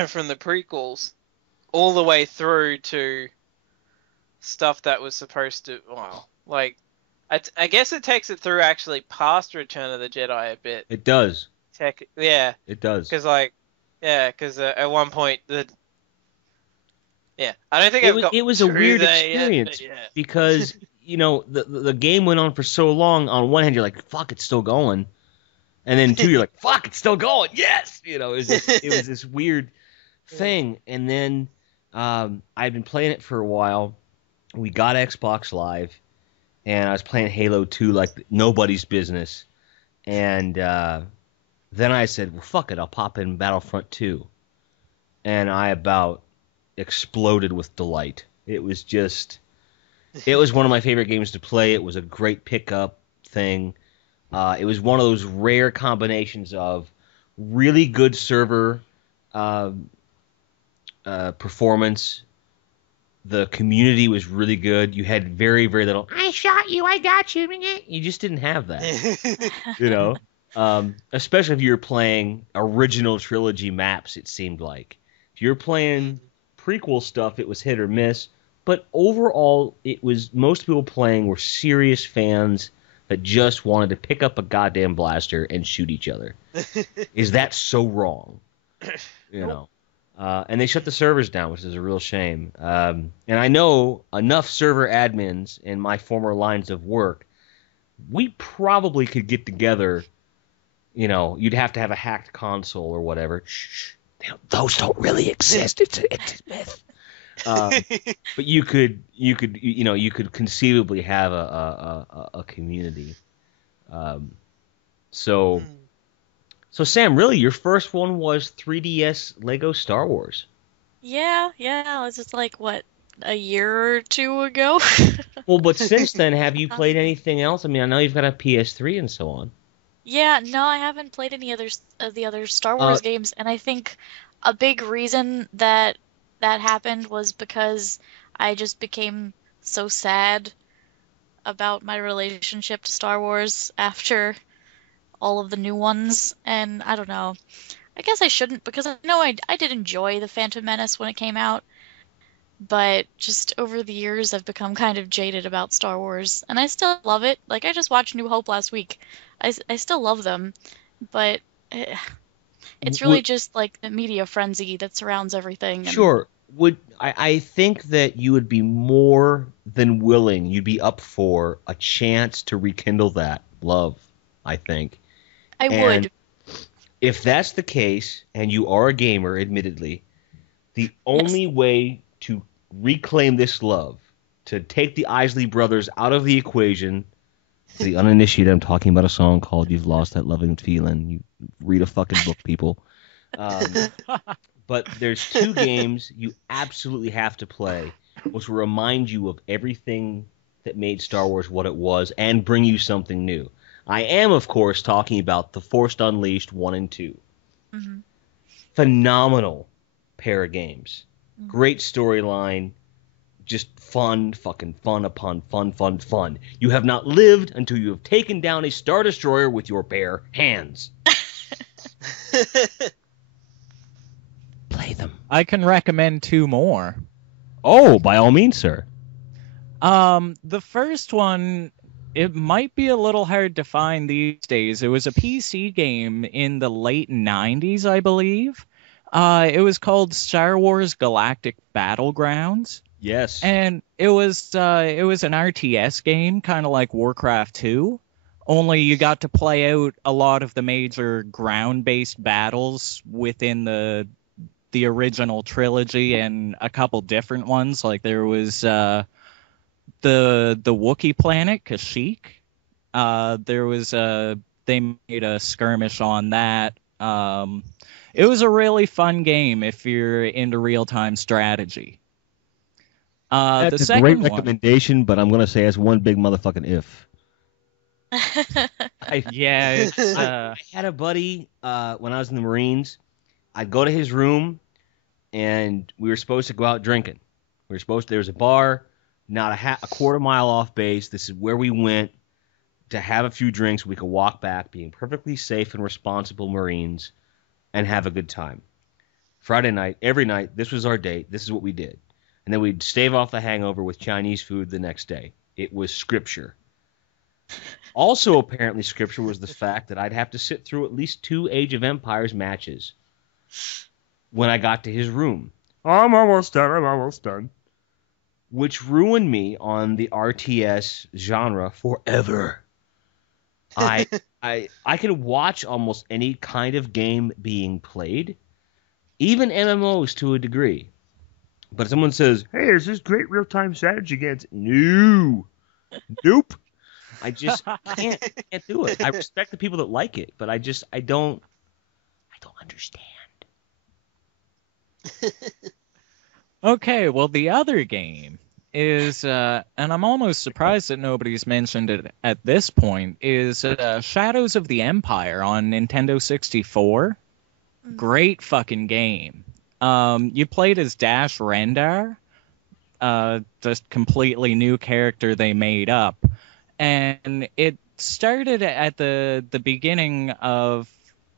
from the prequels all the way through to stuff that was supposed to, I guess it takes it through actually past Return of the Jedi a bit. It does. Yeah. It does. Because at one point I don't think it was a weird experience because the game went on for so long. On one hand, you're like, "Fuck, it's still going," and then 2, you're like, "Fuck, it's still going." Yes, it was this weird thing. And then I've been playing it for a while. We got Xbox Live, and I was playing Halo 2 like nobody's business. And then I said, well, fuck it, I'll pop in Battlefront 2. And I about exploded with delight. It was one of my favorite games to play. It was a great pickup thing. It was one of those rare combinations of really good server performance. The community was really good. You had very, very little, I shot you, I got you. You just didn't have that. Especially if you were playing original trilogy maps, it seemed like. If you're playing prequel stuff, it was hit or miss. But overall, it was most people playing were serious fans that just wanted to pick up a goddamn blaster and shoot each other. Is that so wrong? And they shut the servers down, which is a real shame. And I know enough server admins in my former lines of work, we probably could get together. You'd have to have a hacked console or whatever. Shh. Those don't really exist. It's a myth. But you could conceivably have a community. So Sam, really, your first one was 3DS Lego Star Wars. Yeah. It was just like, what, a year or two ago? Well, but since then, have you played anything else? I mean, I know you've got a PS3 and so on. Yeah, no, I haven't played any of the other Star Wars games, and I think a big reason that happened was because I just became so sad about my relationship to Star Wars after all of the new ones, and I don't know. I guess I shouldn't, because I know I did enjoy The Phantom Menace when it came out, but just over the years I've become kind of jaded about Star Wars, and I still love it. Like, I just watched New Hope last week. I still love them, but it's really just like the media frenzy that surrounds everything. Sure. I think that you would be more than willing, you'd be up for a chance to rekindle that love, I think. I would. If that's the case, and you are a gamer, admittedly, the only way to reclaim this love, to take the Isley brothers out of the equation. For the uninitiated, I'm talking about a song called "You've Lost That Loving Feeling." You read a fucking book, people. But there's two games you absolutely have to play, which will remind you of everything that made Star Wars what it was and bring you something new. I am, of course, talking about The Force Unleashed 1 and 2. Mm-hmm. Phenomenal pair of games. Mm-hmm. Great storyline. Just fun, fucking fun upon fun. You have not lived until you have taken down a Star Destroyer with your bare hands. Play them. I can recommend two more. Oh, by all means, sir. The first one, it might be a little hard to find these days. It was a PC game in the late 90s, I believe. It was called Star Wars Galactic Battlegrounds. Yes. And it was an RTS game, kind of like Warcraft 2, only you got to play out a lot of the major ground-based battles within the original trilogy and a couple different ones. Like there was the Wookiee planet, Kashyyyk. There was they made a skirmish on that. It was a really fun game if you're into real-time strategy. That's the a great second recommendation, but I'm going to say it's one big motherfucking if. I had a buddy when I was in the Marines. I'd go to his room, and we were supposed to go out drinking. There was a bar not a quarter mile off base. This is where we went to have a few drinks. We could walk back, being perfectly safe and responsible Marines, and have a good time. Friday night, every night, this was our date. This is what we did. And then we'd stave off the hangover with Chinese food the next day. It was scripture. Also, apparently, scripture was the fact that I'd have to sit through at least 2 Age of Empires matches when I got to his room. I'm almost done. Which ruined me on the RTS genre forever. I could watch almost any kind of game being played, even MMOs to a degree. But if someone says, hey, there's this great real-time strategy game, no. Nope. I just can't do it. I respect the people that like it, but I don't understand. Okay, well, the other game is, and I'm almost surprised that nobody's mentioned it at this point, is Shadows of the Empire on Nintendo 64. Great fucking game. You played as Dash Rendar, just completely new character they made up. And it started at the beginning of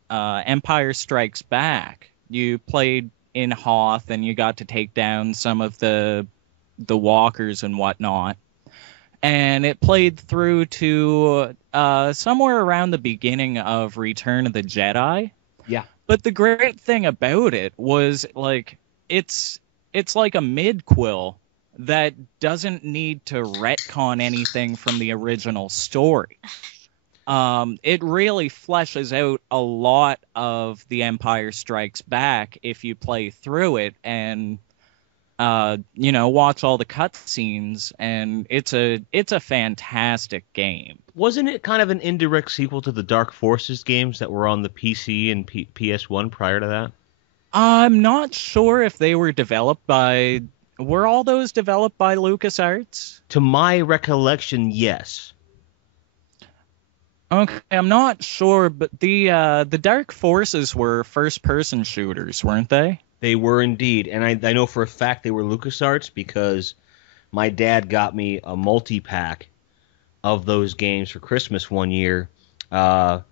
Empire Strikes Back. You played in Hoth, and you got to take down some of the walkers and whatnot. And it played through to somewhere around the beginning of Return of the Jedi. Yeah. But the great thing about it was, like, it's like a midquill that doesn't need to retcon anything from the original story. It really fleshes out a lot of The Empire Strikes Back if you play through it and watch all the cutscenes, and it's a fantastic game. Wasn't it kind of an indirect sequel to the Dark Forces games that were on the PC and PS1 prior to that? I'm not sure if they were developed by... Were all those developed by LucasArts? To my recollection, yes. Okay, I'm not sure, but the Dark Forces were first-person shooters, weren't they? They were indeed, and I know for a fact they were LucasArts because my dad got me a multi-pack of those games for Christmas one year. All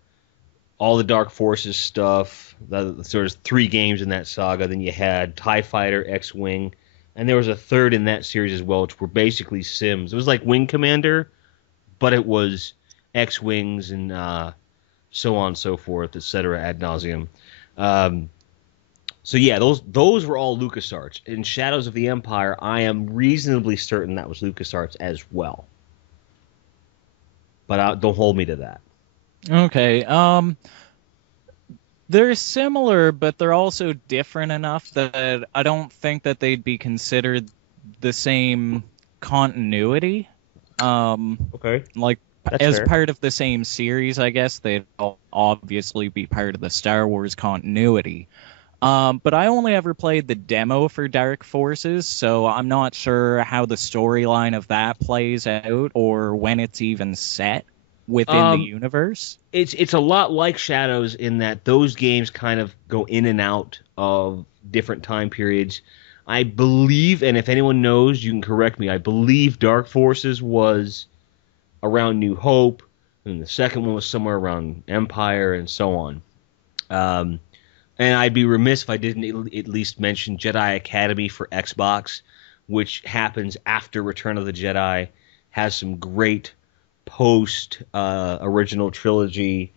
the Dark Forces stuff, there was 3 games in that saga. Then you had TIE Fighter, X-Wing, and there was a third in that series as well, which were basically Sims. It was like Wing Commander, but it was X-Wings and so on and so forth, etc. ad nauseum. So yeah, those were all LucasArts. In Shadows of the Empire, I am reasonably certain that was LucasArts as well. But don't hold me to that. Okay. They're similar, but they're also different enough that I don't think that they'd be considered the same continuity. Okay. Like, That's as fair. part of the same series, I guess they'd obviously be part of the Star Wars continuity. But I only ever played the demo for Dark Forces, so I'm not sure how the storyline of that plays out or when it's even set within the universe. It's a lot like Shadows in that those games kind of go in and out of different time periods. I believe, and if anyone knows, you can correct me, I believe Dark Forces was around New Hope, and the second one was somewhere around Empire, and so on. And I'd be remiss if I didn't at least mention Jedi Academy for Xbox, which happens after Return of the Jedi, has some great post-original trilogy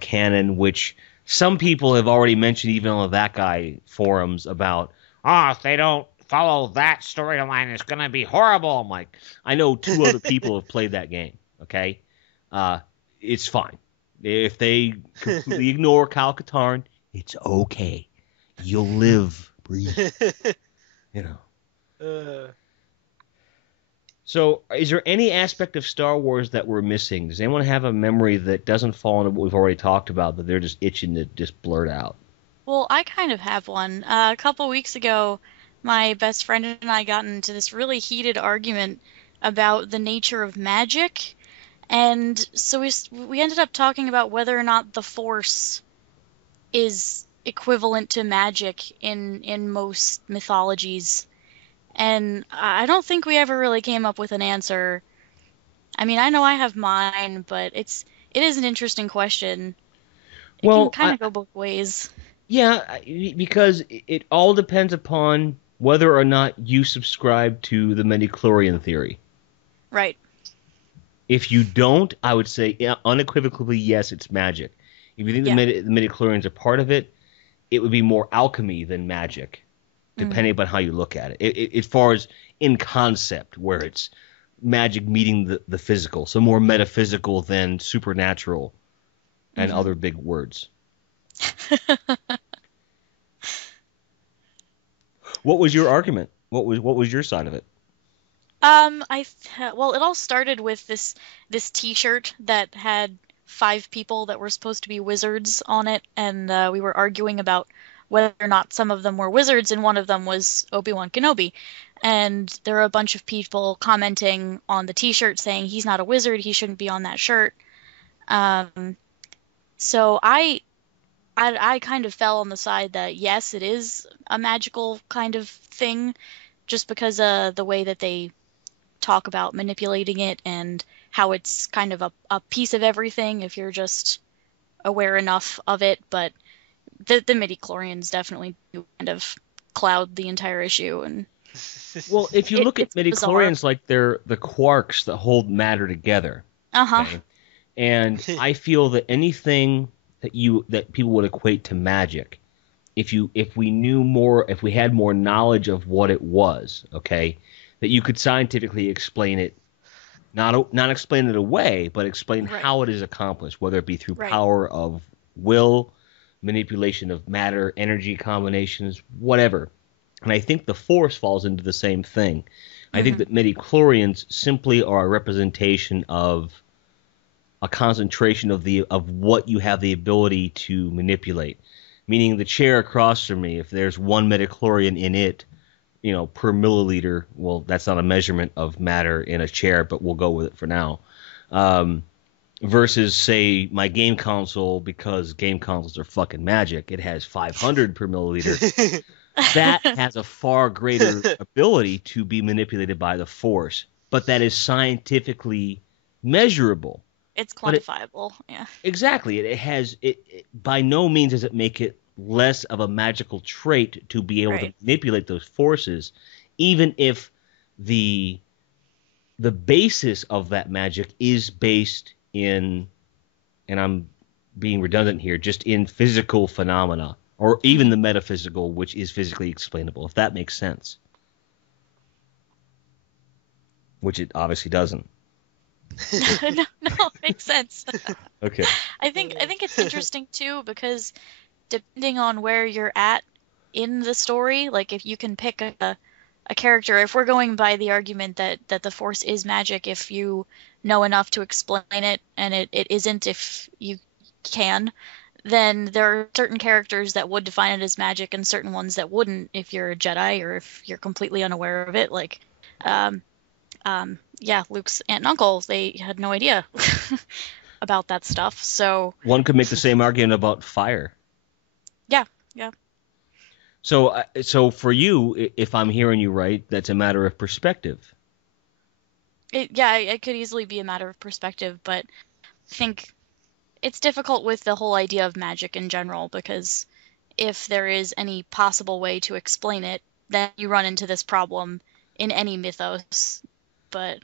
canon, which some people have already mentioned even on the That Guy forums about, if they don't follow that storyline, it's going to be horrible. I'm like, I know 2 other people have played that game, okay? It's fine. If they completely ignore Kyle Katarn, it's okay. You'll live, breathe, So, is there any aspect of Star Wars that we're missing? Does anyone have a memory that doesn't fall into what we've already talked about, that they're just itching to just blurt out? Well, I kind of have one. A couple weeks ago, my best friend and I got into this really heated argument about the nature of magic, and so we ended up talking about whether or not the Force is equivalent to magic in most mythologies. And I don't think we ever really came up with an answer. I mean, I know I have mine, but it is an interesting question. It can kind of go both ways. Yeah, because it all depends upon whether or not you subscribe to the midichlorian theory. Right. If you don't, I would say unequivocally yes, it's magic. If you think the midichlorians are part of it, it would be more alchemy than magic, depending upon how you look at it. As far as in concept, where it's magic meeting the physical, so more metaphysical than supernatural and other big words. What was your argument? What was your side of it? Well, it all started with this T-shirt that had 5 people that were supposed to be wizards on it, and we were arguing about whether or not some of them were wizards, and one of them was Obi-Wan Kenobi. And there were a bunch of people commenting on the T-shirt saying he's not a wizard, he shouldn't be on that shirt. So I kind of fell on the side that yes, it is a magical kind of thing, just because the way that they talk about manipulating it and how it's kind of a piece of everything if you're just aware enough of it. But the midichlorians definitely do kind of cloud the entire issue. And well, if you look at midichlorians, like they're the quarks that hold matter together. Okay? And I feel that anything that people would equate to magic, if we knew more, if we had more knowledge of what it was, okay, that you could scientifically explain it, not explain it away, but explain how it is accomplished, whether it be through power of will, manipulation of matter, energy combinations, whatever. And I think the Force falls into the same thing. I think that midichlorians simply are a representation of a concentration of what you have the ability to manipulate. Meaning the chair across from me, if there's 1 midichlorian in it, per milliliter, well, that's not a measurement of matter in a chair, but we'll go with it for now. Versus, say, my game console, because game consoles are fucking magic, it has 500 per milliliter. That has a far greater ability to be manipulated by the Force, but that is scientifically measurable. It's quantifiable, yeah. Exactly. It by no means does it make it less of a magical trait to be able to manipulate those forces, even if the basis of that magic is based in, and I'm being redundant here, just in physical phenomena, or even the metaphysical, which is physically explainable, if that makes sense. Which it obviously doesn't. No, it makes sense. Okay. I think it's interesting too, because depending on where you're at in the story, like if you can pick a character, if we're going by the argument that the Force is magic, if you know enough to explain it, and it isn't if you can, then there are certain characters that would define it as magic and certain ones that wouldn't if you're a Jedi or if you're completely unaware of it. Like, Luke's aunt and uncle, they had no idea about that stuff. So one could make the same argument about fire. Yeah. So for you, if I'm hearing you right, that's a matter of perspective. It could easily be a matter of perspective, but I think it's difficult with the whole idea of magic in general, because if there is any possible way to explain it, then you run into this problem in any mythos. But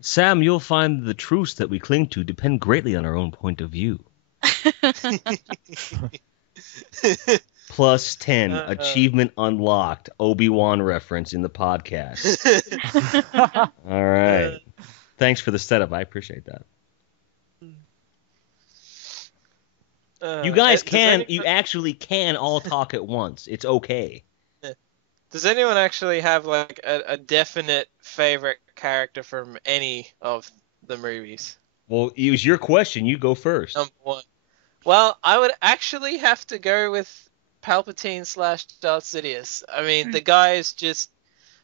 Sam, you'll find the truths that we cling to depend greatly on our own point of view. Plus 10, achievement unlocked, Obi-Wan reference in the podcast. All right. Thanks for the setup. I appreciate that. You guys you actually can all talk at once. It's okay. Does anyone actually have like a definite favorite character from any of the movies? Well, it was your question. You go first. Number one. Well, I would actually have to go with Palpatine / Darth Sidious. I mean, the guy is just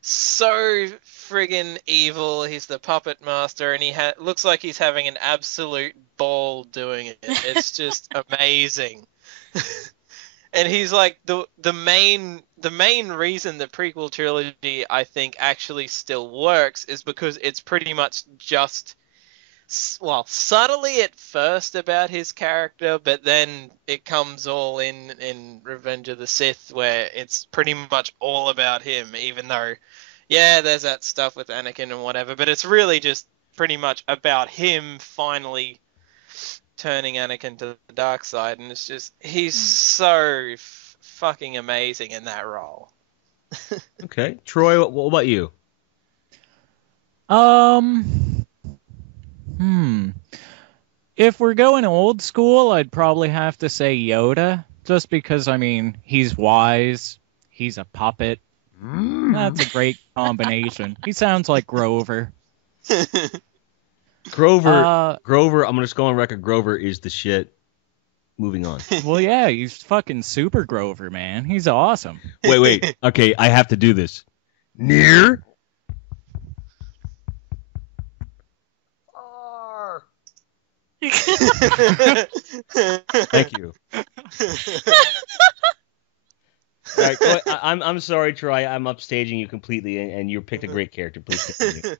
so friggin' evil. He's the puppet master, and he looks like he's having an absolute ball doing it. It's just amazing. And he's like the main reason the prequel trilogy, I think, actually still works is because it's pretty much just, well, subtly at first about his character, but then it comes all in Revenge of the Sith, where it's pretty much all about him, even though, yeah, there's that stuff with Anakin and whatever, but it's really just pretty much about him finally turning Anakin to the dark side, and it's just, he's so fucking amazing in that role. Okay. Troy, what about you? If we're going old school, I'd probably have to say Yoda, just because, I mean, he's wise, he's a puppet, That's a great combination. He sounds like Grover. Grover, I'm going to go on record, Grover is the shit. Moving on. Well, yeah, he's fucking super Grover, man. He's awesome. Wait. Okay, I have to do this. Near? Far. Thank you. All right, I'm sorry, Troy. I'm upstaging you completely, and you picked a great character. Please continue.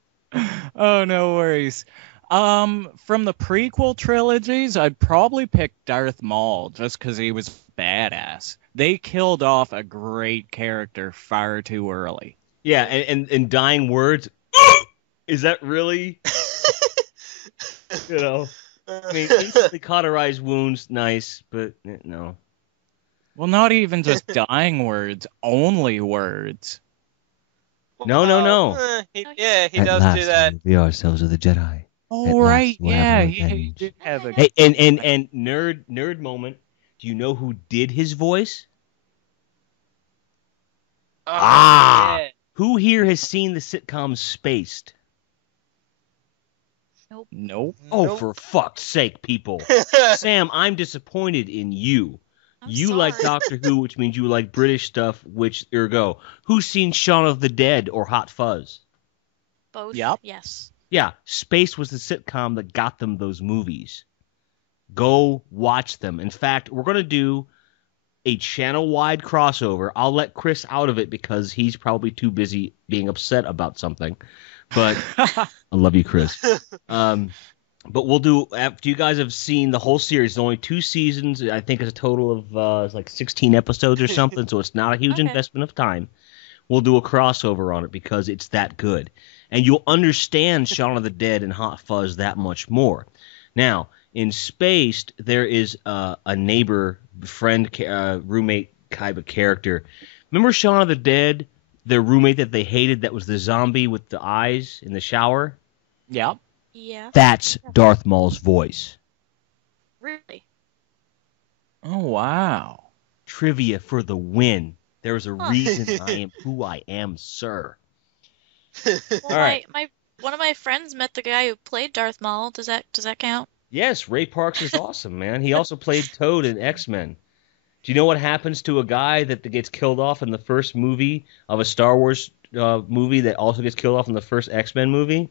Oh, no worries. From the prequel trilogies, I'd probably pick Darth Maul just because he was badass. They killed off a great character far too early. Yeah, and dying words. Is that really? I mean, instantly cauterized wounds, nice, but no. Well, not even just dying words, only words. No. He does do that. We ourselves are the Jedi. Oh, right, yeah, he did have a... Hey, and nerd moment. Do you know who did his voice? Yeah. Who here has seen the sitcom Spaced? Nope. Oh, for fuck's sake, people. Sam, I'm disappointed in you. You like Doctor Who, which means you like British stuff, which, ergo. Who's seen Shaun of the Dead or Hot Fuzz? Both? Yep. Yes. Yeah, Space was the sitcom that got them those movies. Go watch them. In fact, we're going to do a channel-wide crossover. I'll let Chris out of it because he's probably too busy being upset about something. But I love you, Chris. But we'll do, after you guys have seen the whole series, only 2 seasons. I think it's a total of it's like 16 episodes or something, so it's not a huge investment of time. We'll do a crossover on it because it's that good. And you'll understand Shaun of the Dead and Hot Fuzz that much more. Now, in Spaced, there is a neighbor, friend, roommate type of character. Remember Shaun of the Dead, their roommate that they hated that was the zombie with the eyes in the shower? Yep. Yeah. That's Darth Maul's voice. Really? Oh, wow. Trivia for the win. There's a reason I am who I am, sir. Well, All right. one of my friends met the guy who played Darth Maul. Does that count? Yes, Ray Parks is awesome, man. He also played Toad in X-Men. Do you know what happens to a guy that gets killed off in the first movie of a Star Wars movie that also gets killed off in the first X-Men movie?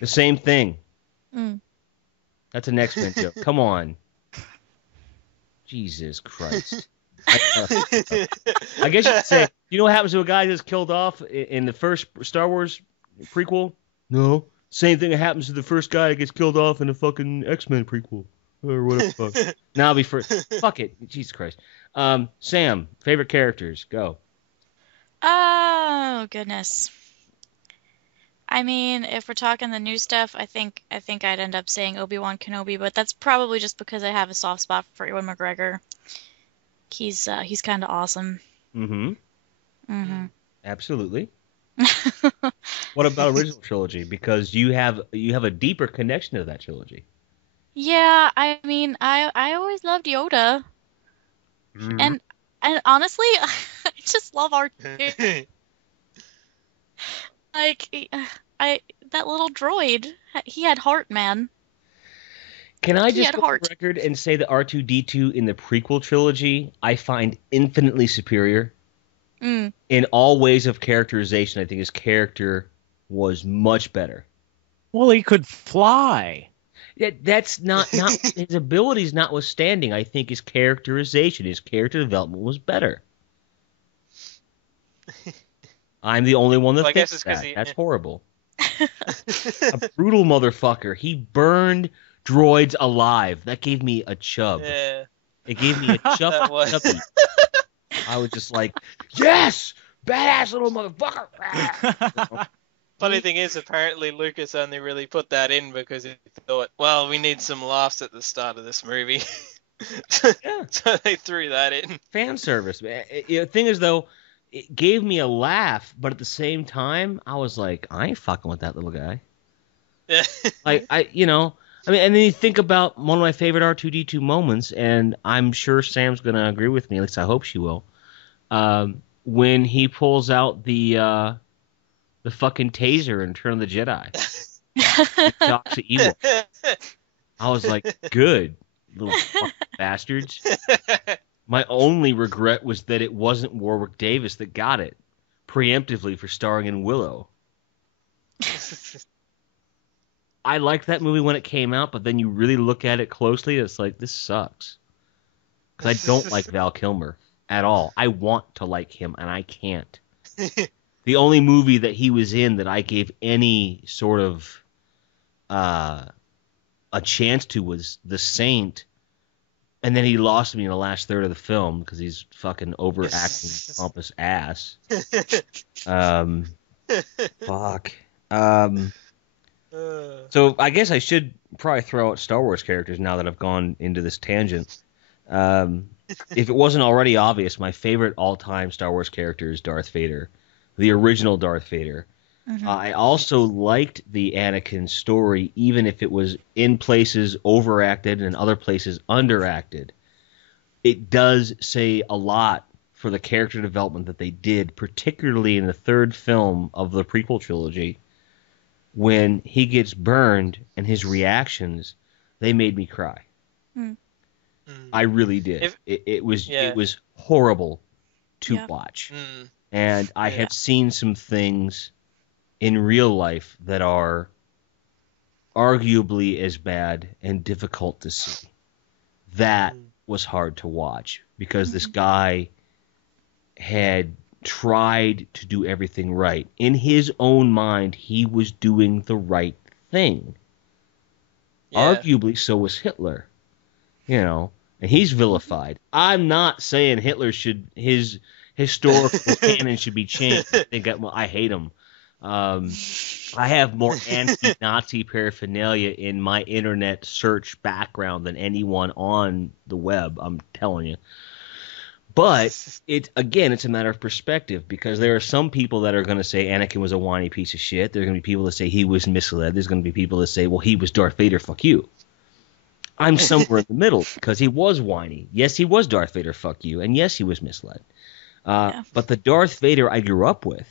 The same thing. That's an X-Men joke. Come on. Jesus Christ. I guess you could say, you know what happens to a guy that's killed off in the first Star Wars prequel? No. Same thing that happens to the first guy that gets killed off in the fucking X-Men prequel. Or whatever. Fuck. Now I'll be first. Fuck it. Jesus Christ. Sam, favorite characters. Go. Oh, goodness. I mean, if we're talking the new stuff, I think I'd end up saying Obi-Wan Kenobi, but that's probably just because I have a soft spot for Ewan MacGregor. He's kind of awesome. Absolutely. What about original trilogy? Because you have a deeper connection to that trilogy. Yeah, I mean, I always loved Yoda, and honestly, I just love R2. Like, that little droid, he had heart, man. Can I He just had go on heart. record and say that R2-D2 in the prequel trilogy I find infinitely superior? In all ways of characterization, I think his character was much better. Well, he could fly. That's not his abilities notwithstanding. I think his characterization, his character development was better. I'm the only one that thinks that. That's horrible. A brutal motherfucker. He burned droids alive. That gave me a chub. Yeah. It gave me a chubby. I was just like, yes! Badass little motherfucker! Funny thing is, apparently Lucas only really put that in because he thought, well, we need some laughs at the start of this movie. Yeah. So they threw that in. Fan service. The thing is, though, it gave me a laugh, but at the same time, I was like, I ain't fucking with that little guy. Yeah. Like, and then you think about one of my favorite R2-D2 moments, and I'm sure Sam's going to agree with me, at least I hope she will. when he pulls out the fucking taser in Return of the Jedi. It shocks the evil. I was like, good, little fucking bastards. My only regret was that it wasn't Warwick Davis that got it preemptively for starring in Willow. I liked that movie when it came out, but then you really look at it closely, it's like, this sucks. Because I don't like Val Kilmer at all. I want to like him, and I can't. The only movie that he was in that I gave any sort of a chance to was The Saint, and then he lost me in the last third of the film because he's fucking overacting pompous ass. Fuck. So I guess I should probably throw out Star Wars characters now that I've gone into this tangent. If it wasn't already obvious, my favorite all-time Star Wars character is Darth Vader, the original Darth Vader. Mhm. I also liked the Anakin story, even if it was in places overacted and other places underacted. It does say a lot for the character development that they did, particularly in the third film of the prequel trilogy, when he gets burned and his reactions, they made me cry. I really did. It was horrible to watch. And I have seen some things in real life that are arguably as bad and difficult to see. That was hard to watch because this guy had tried to do everything right. In his own mind, he was doing the right thing. Arguably, so was Hitler. You know, and he's vilified. I'm not saying his historical canon should be changed. I hate him. I have more anti-Nazi paraphernalia in my internet search background than anyone on the web, I'm telling you. But, it's a matter of perspective, because there are some people that are going to say Anakin was a whiny piece of shit. There are going to be people that say he was misled. There's going to be people that say, well, he was Darth Vader, fuck you. I'm somewhere in the middle, because he was whiny. Yes, he was Darth Vader, fuck you. And yes, he was misled. But the Darth Vader I grew up with,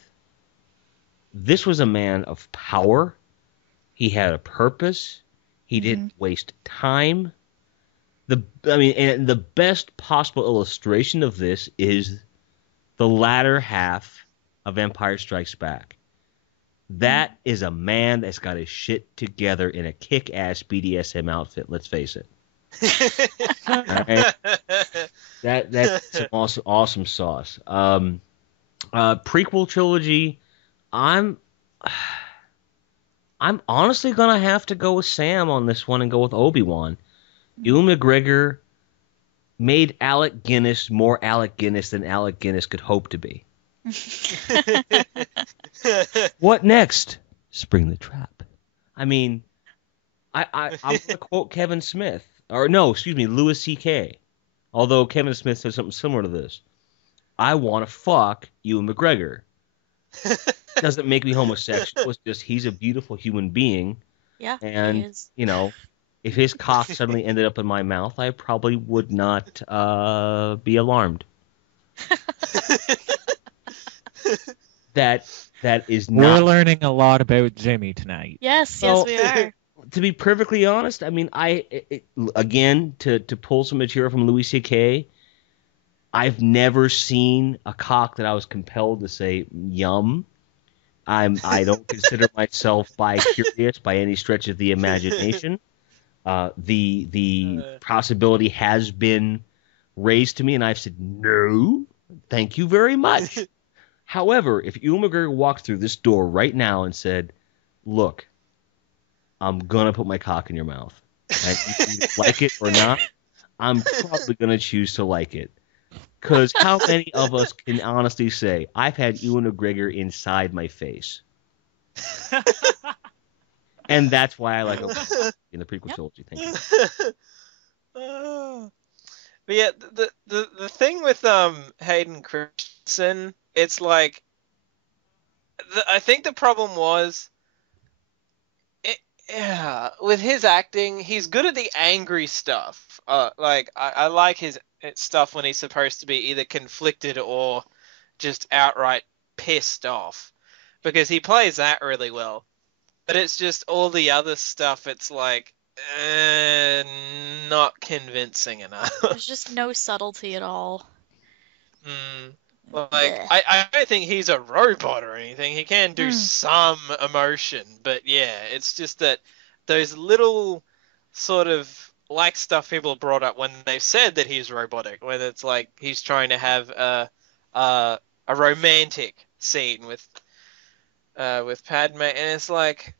this was a man of power. He had a purpose. He didn't waste time. And the best possible illustration of this is the latter half of Empire Strikes Back. That is a man that's got his shit together in a kick-ass BDSM outfit, let's face it. Right? That's some awesome sauce. Prequel trilogy, I'm honestly going to have to go with Sam on this one and go with Obi-Wan. Ewan MacGregor made Alec Guinness more Alec Guinness than Alec Guinness could hope to be. What next? Spring the trap. I mean, I'm going to quote Kevin Smith. Louis C.K. Although Kevin Smith said something similar to this. I want to fuck Ewan MacGregor. Doesn't make me homosexual. It's just he's a beautiful human being. Yeah, and, he is. You know, if his cock suddenly ended up in my mouth, I probably would not be alarmed. That is not... We're learning a lot about Jimmy tonight. Yes, we are. To be perfectly honest, I mean, again, to pull some material from Louis C.K., I've never seen a cock that I was compelled to say, yum. I don't consider myself bi-curious by any stretch of the imagination. The possibility has been raised to me, and I've said, no, thank you very much. However, if Ewan MacGregor walked through this door right now and said, look, I'm going to put my cock in your mouth, and if you like it or not, I'm probably going to choose to like it. Because how many of us can honestly say, I've had Ewan MacGregor inside my face? And that's why I like him in the prequel trilogy. Thank you. But yeah, the thing with Hayden Christensen, it's like, I think the problem was, with his acting, he's good at the angry stuff. I like his stuff when he's supposed to be either conflicted or just outright pissed off, because he plays that really well. But it's just all the other stuff, it's like, not convincing enough. There's just no subtlety at all. Like, Blech. I don't think he's a robot or anything. He can do some emotion, but yeah, it's just that those little sort of like stuff people brought up when they've said that he's robotic, when it's like he's trying to have a romantic scene with Padme, and it's like,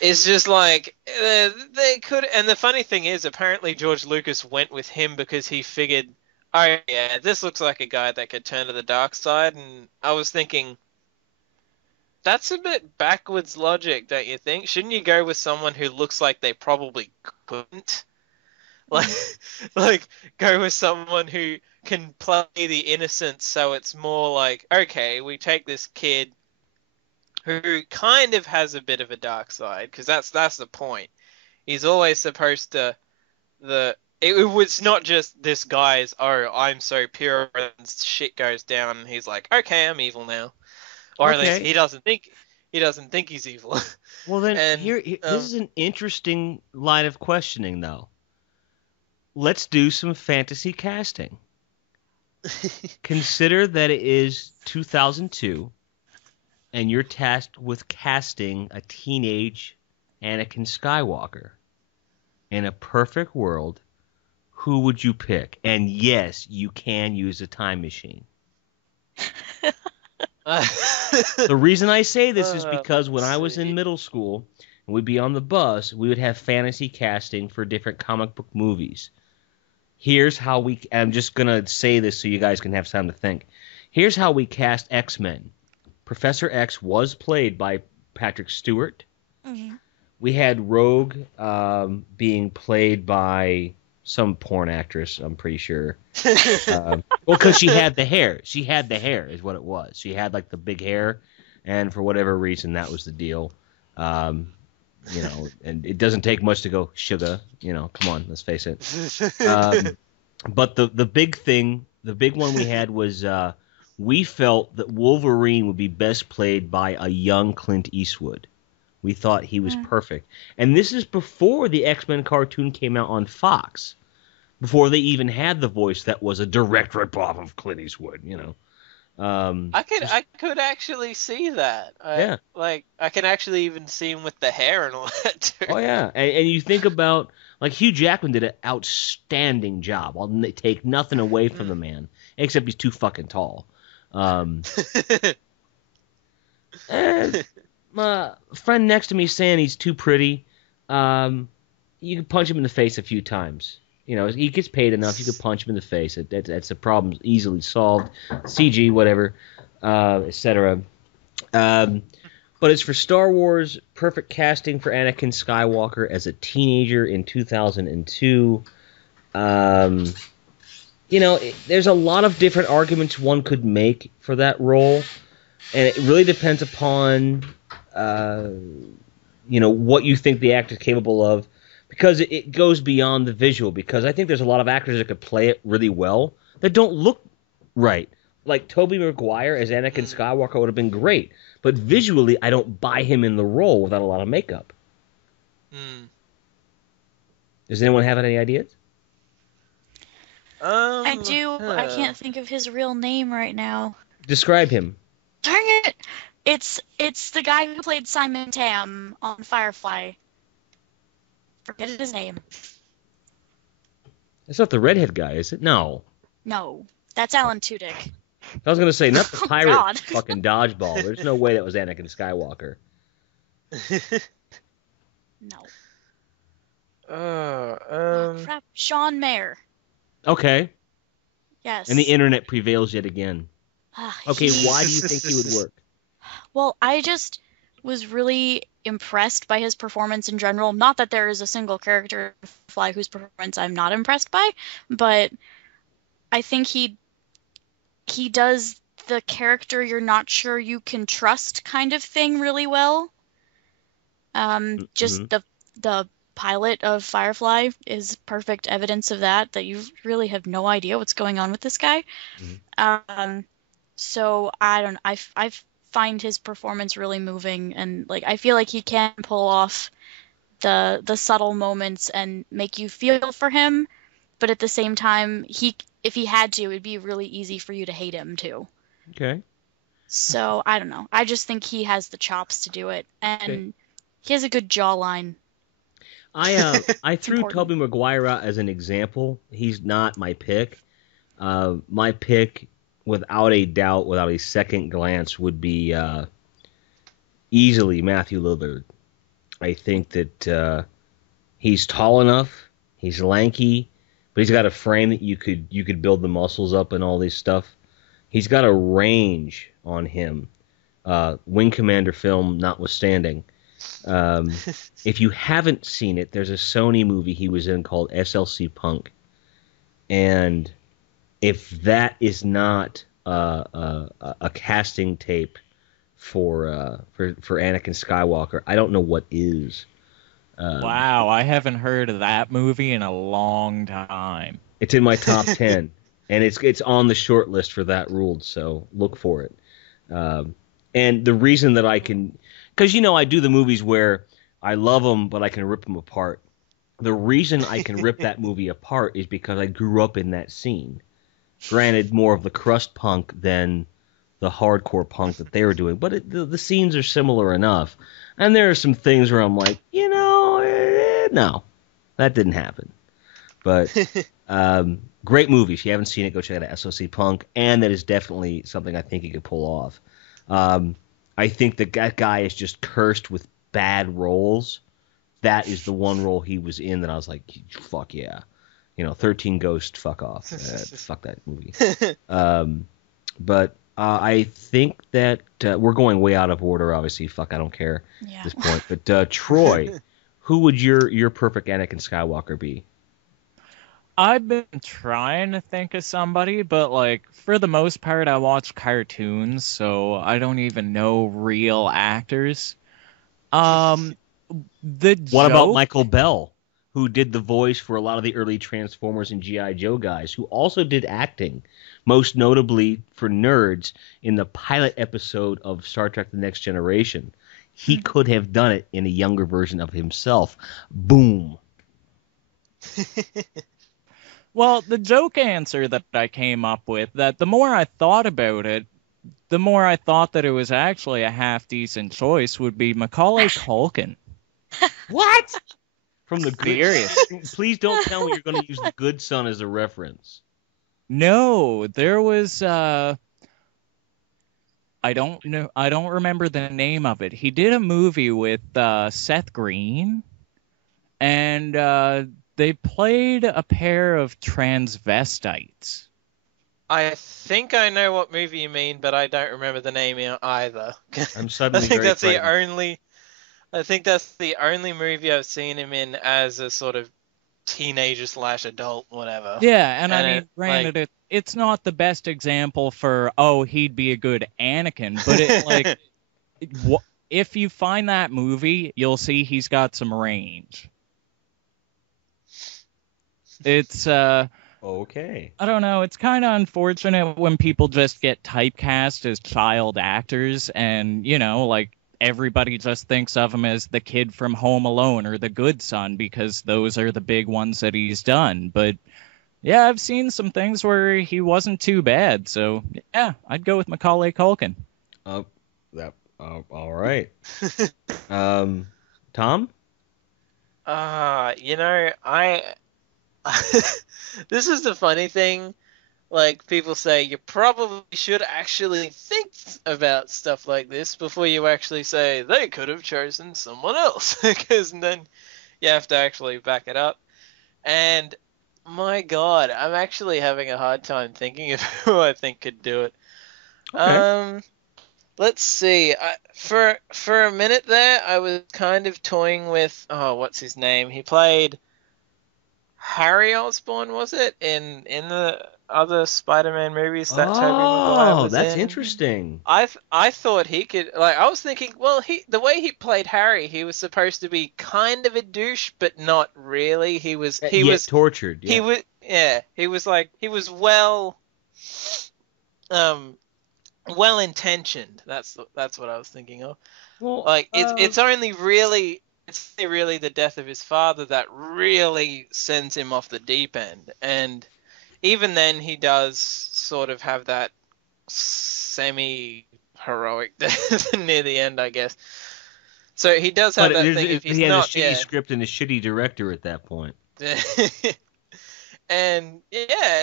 it's just like they could. And the funny thing is, apparently George Lucas went with him because he figured, oh yeah, this looks like a guy that could turn to the dark side. And I was thinking, that's a bit backwards logic, don't you think? Shouldn't you go with someone who looks like they probably couldn't? Like go with someone who can play the innocent, so it's more like, okay, we take this kid who kind of has a bit of a dark side, because that's the point. He's always supposed to it was not just this guy's, oh, I'm so pure, and shit goes down and he's like, okay, I'm evil now. Or at least he doesn't think he's evil. Well, then And, this is an interesting line of questioning, though. Let's do some fantasy casting. Consider that it is 2002, and you're tasked with casting a teenage Anakin Skywalker. In a perfect world, who would you pick? And yes, you can use a time machine. The reason I say this is because when I was in middle school and we'd be on the bus, we would have fantasy casting for different comic book movies. Here's how I'm just going to say this so you guys can have time to think. Here's how we cast X-Men. Professor X was played by Patrick Stewart. Mm-hmm. We had Rogue being played by some porn actress, I'm pretty sure. Well, because she had the hair. She had the hair is what it was. She had, like, the big hair, and for whatever reason, that was the deal. You know, and it doesn't take much to go, sugar. You know, come on, let's face it. But the big thing, the big one we had was we felt that Wolverine would be best played by a young Clint Eastwood. We thought he was perfect. And this is before the X-Men cartoon came out on Fox. Before they even had the voice that was a direct ripoff of Clint Eastwood, you know. I could actually see that. Yeah. Like, I can actually even see him with the hair and all that, too. Oh, yeah. And you think about, like, Hugh Jackman did an outstanding job. I'll take nothing away from the man, except he's too fucking tall. My friend next to me saying he's too pretty. You can punch him in the face a few times. You know, he gets paid enough. You can punch him in the face. That's a problem easily solved. CG, whatever, etc. But as for Star Wars, perfect casting for Anakin Skywalker as a teenager in 2002. You know, there's a lot of different arguments one could make for that role, and it really depends upon you know, what you think the actor's capable of, because it goes beyond the visual, because I think there's a lot of actors that could play it really well that don't look right. Like Tobey Maguire as Anakin Skywalker would have been great, but visually I don't buy him in the role without a lot of makeup. Does anyone have any ideas? I do. I can't think of his real name right now. Describe him. Darn it! It's the guy who played Simon Tam on Firefly. Forget his name. That's not the redhead guy, is it? No. No, that's Alan Tudyk. I was going to say, not the pirate God. fucking dodgeball. There's no way that was Anakin Skywalker. No. Oh, Crap. Sean Mayer. Okay. Yes. And the internet prevails yet again. Okay, why do you think he would work? Well, I just was really impressed by his performance in general. Not that there is a single character in Fly whose performance I'm not impressed by, but I think he does the character you're not sure you can trust kind of thing really well. Just the pilot of Firefly is perfect evidence of that you really have no idea what's going on with this guy. So I don't I find his performance really moving, and like I feel like he can pull off the subtle moments and make you feel for him, but at the same time, if he had to, it'd be really easy for you to hate him too. Okay. So I don't know. I just think he has the chops to do it, and he has a good jawline. I threw important. Tobey Maguire out as an example. He's not my pick. My pick, without a doubt, without a second glance, would be easily Matthew Lillard. I think that he's tall enough, he's lanky, but he's got a frame that you could build the muscles up and all this stuff. He's got a range on him, Wing Commander film notwithstanding. If you haven't seen it, there's a Sony movie he was in called SLC Punk, and if that is not a casting tape for Anakin Skywalker, I don't know what is. Wow, I haven't heard of that movie in a long time. It's in my top 10, and it's on the short list for That Ruled, so look for it. And the reason that I can, because I do the movies where I love them, but I can rip them apart. The reason I can rip that movie apart is because I grew up in that scene. Granted, more of the crust punk than the hardcore punk that they were doing, but the scenes are similar enough. And there are some things where I'm like, no, that didn't happen. But great movie. If you haven't seen it, go check it out, SOC Punk. And that is definitely something I think he could pull off. I think that guy is just cursed with bad roles. That is the one role he was in that I was like, fuck yeah. 13 Ghost, fuck off. Fuck that movie. But I think that we're going way out of order, obviously. Fuck, I don't care at this point. But Troy, who would your perfect Anakin Skywalker be? I've been trying to think of somebody, but for the most part, I watch cartoons, so I don't even know real actors. What about Michael Bell, who did the voice for a lot of the early Transformers and G.I. Joe guys, who also did acting, most notably for nerds in the pilot episode of Star Trek The Next Generation. He could have done it in a younger version of himself. Boom. Well, the joke answer that I came up with, that the more I thought about it, the more I thought that it was actually a half-decent choice, would be Macaulay Culkin. What? From the Good Son. Please don't tell me you're going to use The Good Son as a reference. No, there was I don't know. I don't remember the name of it. He did a movie with Seth Green, and they played a pair of transvestites. I think I know what movie you mean, but I don't remember the name either. I'm suddenly very frightened. I think that's the only movie I've seen him in as a sort of teenager / adult, whatever. Yeah, and I mean, granted, it's not the best example for, he'd be a good Anakin, but if you find that movie, you'll see he's got some range. It's, okay. I don't know, it's kind of unfortunate when people just get typecast as child actors and, everybody just thinks of him as the kid from Home Alone or the Good Son because those are the big ones that he's done. But yeah, I've seen some things where he wasn't too bad. So yeah, I'd go with Macaulay Culkin. All right. Tom? This is the funny thing. People say you probably should actually think about stuff like this before you actually say they could have chosen someone else, because then you have to actually back it up. And my God, I'm actually having a hard time thinking of who I think could do it. Okay. Let's see. For a minute there, I was kind of toying with what's his name? He played Harry Osborn, was it, in the other Spider-Man movies that Tobey Maguire Oh, was that's in? interesting. I thought he could, like, I was thinking, well, the way he played Harry, he was supposed to be kind of a douche, but not really. He was Tortured. Yeah. he was like, he was well intentioned. That's what I was thinking of. Well, Like, it's only really the death of his father that really sends him off the deep end, and even then he does sort of have that semi-heroic death near the end, I guess. So he does have that thing. If he's he has not, a shitty script and a shitty director at that point. And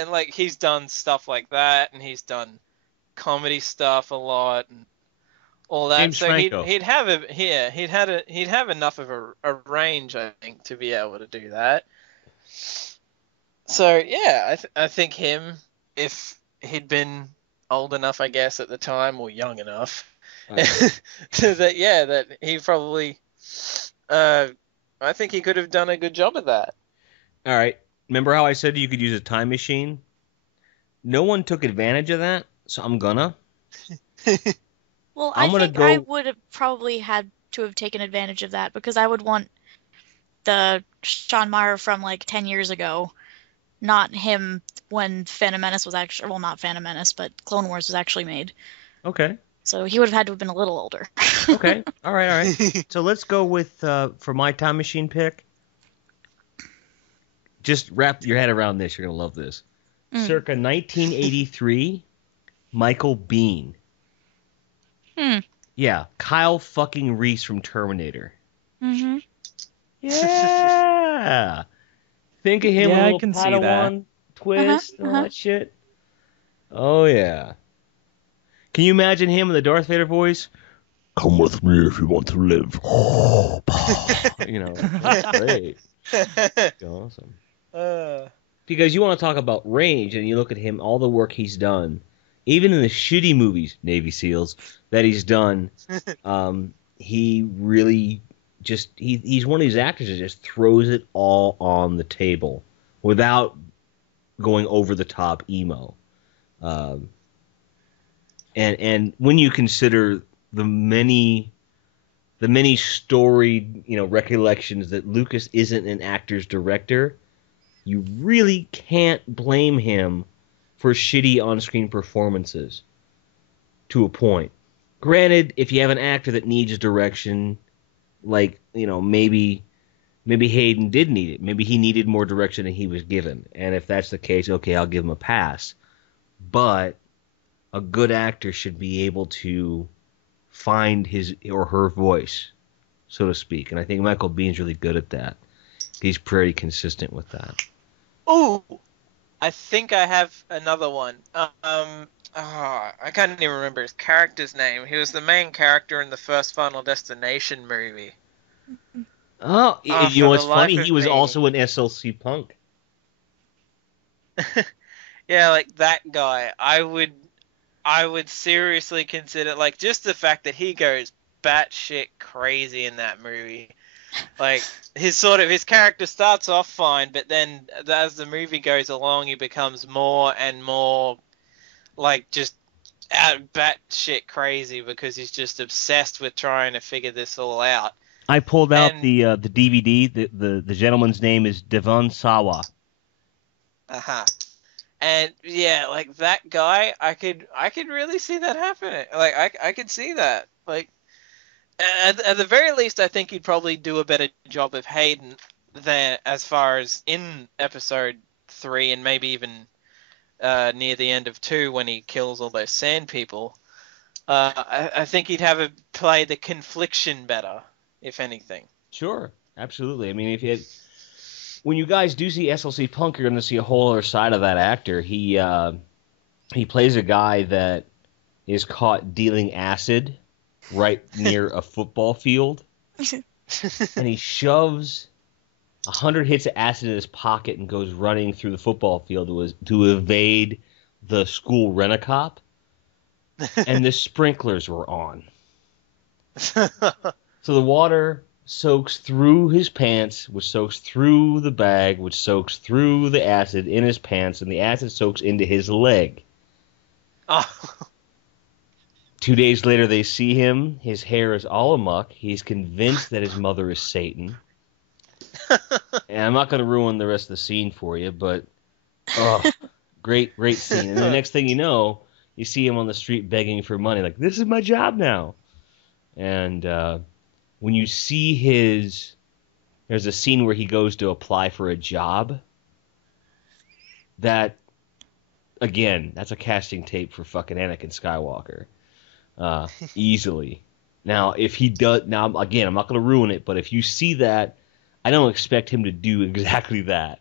like, he's done stuff like that, and he's done comedy stuff a lot, and all that. James So Franco. he'd have enough of a range, I think, to be able to do that. So yeah, I think him, if he'd been old enough, I guess, at the time, or young enough, that he probably, I think he could have done a good job of that. All right. Remember how I said you could use a time machine? No one took advantage of that, so I'm gonna. Well, I would have probably had to have taken advantage of that, because I would want the Sean Meyer from like 10 years ago, not him when Phantom Menace was actually, well, not Phantom Menace, but Clone Wars was actually made. Okay. So he would have had to have been a little older. Okay. All right. So let's go with, for my time machine pick, just wrap your head around this. You're going to love this. Circa 1983, Michael Biehn. Yeah, Kyle fucking Reese from Terminator. Mm-hmm. Yeah. Think of him with a little I can see Padawan that. twist and all that shit. Oh, yeah. Can you imagine him in the Darth Vader voice? Come with me if you want to live. You know, that's great. That's awesome. Because you want to talk about range, and you look at him, all the work he's done, even in the shitty movies, Navy SEALs, that he's done, he really just, he's one of these actors that just throws it all on the table without going over the top emo. And when you consider the many storied, recollections that Lucas isn't an actor's director, you really can't blame him for shitty on-screen performances to a point. Granted, if you have an actor that needs direction, like, maybe Hayden did need it. Maybe he needed more direction than he was given. And if that's the case, okay, I'll give him a pass. But a good actor should be able to find his or her voice, so to speak. And I think Michael Biehn's really good at that. He's pretty consistent with that. Oh, I think I have another one. I can't even remember his character's name. He was the main character in the first Final Destination movie. Oh, you know what's funny? He was me. also in SLC Punk. Yeah, like that guy. I would seriously consider, like, just the fact that he goes batshit crazy in that movie. Like, his character starts off fine, but then as the movie goes along, he becomes more and more, like, just batshit crazy, because he's just obsessed with trying to figure this all out. I pulled out the DVD. The gentleman's name is Devon Sawa. Uh-huh. And yeah, like that guy, I could really see that happening. Like I could see that. Like at the very least, I think he'd probably do a better job of Hayden than as far as in episode 3, and maybe even near the end of 2 when he kills all those sand people. I think he'd have play the confliction better, if anything. Sure, absolutely. I mean, when you guys do see SLC Punk, you're going to see a whole other side of that actor. He plays a guy that is caught dealing acid right near a football field, and he shoves 100 hits of acid in his pocket and goes running through the football field to evade the school rent-a-cop, and the sprinklers were on. So the water soaks through his pants, which soaks through the bag, which soaks through the acid in his pants, and the acid soaks into his leg. Oh. 2 days later, they see him. His hair is all amuck. He's convinced that his mother is Satan. And I'm not going to ruin the rest of the scene for you, but great scene. And the next thing you know, you see him on the street begging for money, like, this is my job now. And when you see there's a scene where he goes to apply for a job. That, again, that's a casting tape for fucking Anakin Skywalker. Easily. Now, if he does, again, I'm not going to ruin it, but if you see that, I don't expect him to do exactly that.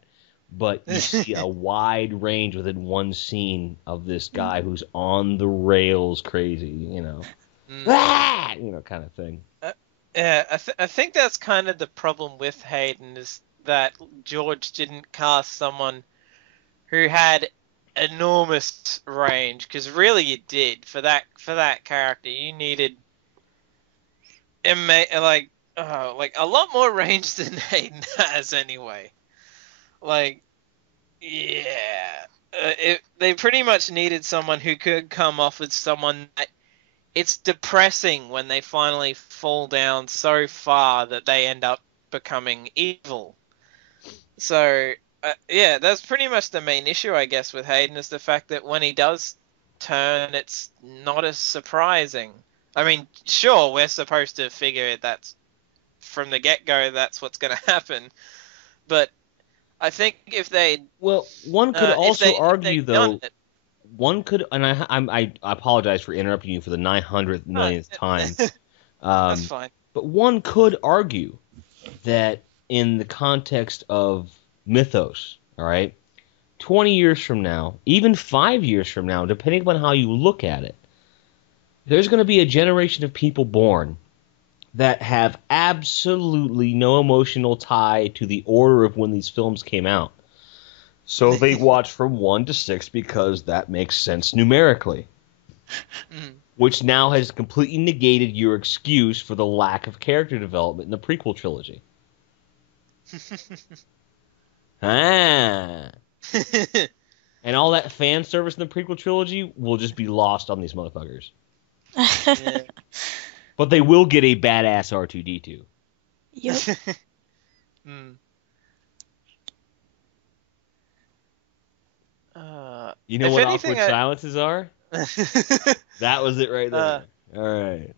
But you see a wide range within one scene of this guy who's on the rails crazy, kind of thing. Yeah, I think that's kind of the problem with Hayden, is that George didn't cast someone who had enormous range, because really you did for that character. You needed like a lot more range than Hayden has anyway. Like, yeah, they pretty much needed someone who could come off as someone that it's depressing when they finally fall down so far that they end up becoming evil. So, yeah, that's pretty much the main issue, I guess, with Hayden, is the fact that when he does turn, it's not as surprising. I mean, sure, we're supposed to figure that's from the get-go that's what's going to happen, but I think if they... Well, one could also argue, though... One could, and I apologize for interrupting you for the 900th millionth time. That's fine. But one could argue that in the context of mythos, all right, 20 years from now, even 5 years from now, depending upon how you look at it, there's going to be a generation of people born that have absolutely no emotional tie to the order of when these films came out. So they watch from 1 to 6 because that makes sense numerically. Which now has completely negated your excuse for the lack of character development in the prequel trilogy. And all that fan service in the prequel trilogy will just be lost on these motherfuckers. Yeah. But they will get a badass R2-D2. Yep. You know what awkward silences are? That was it right there. All right.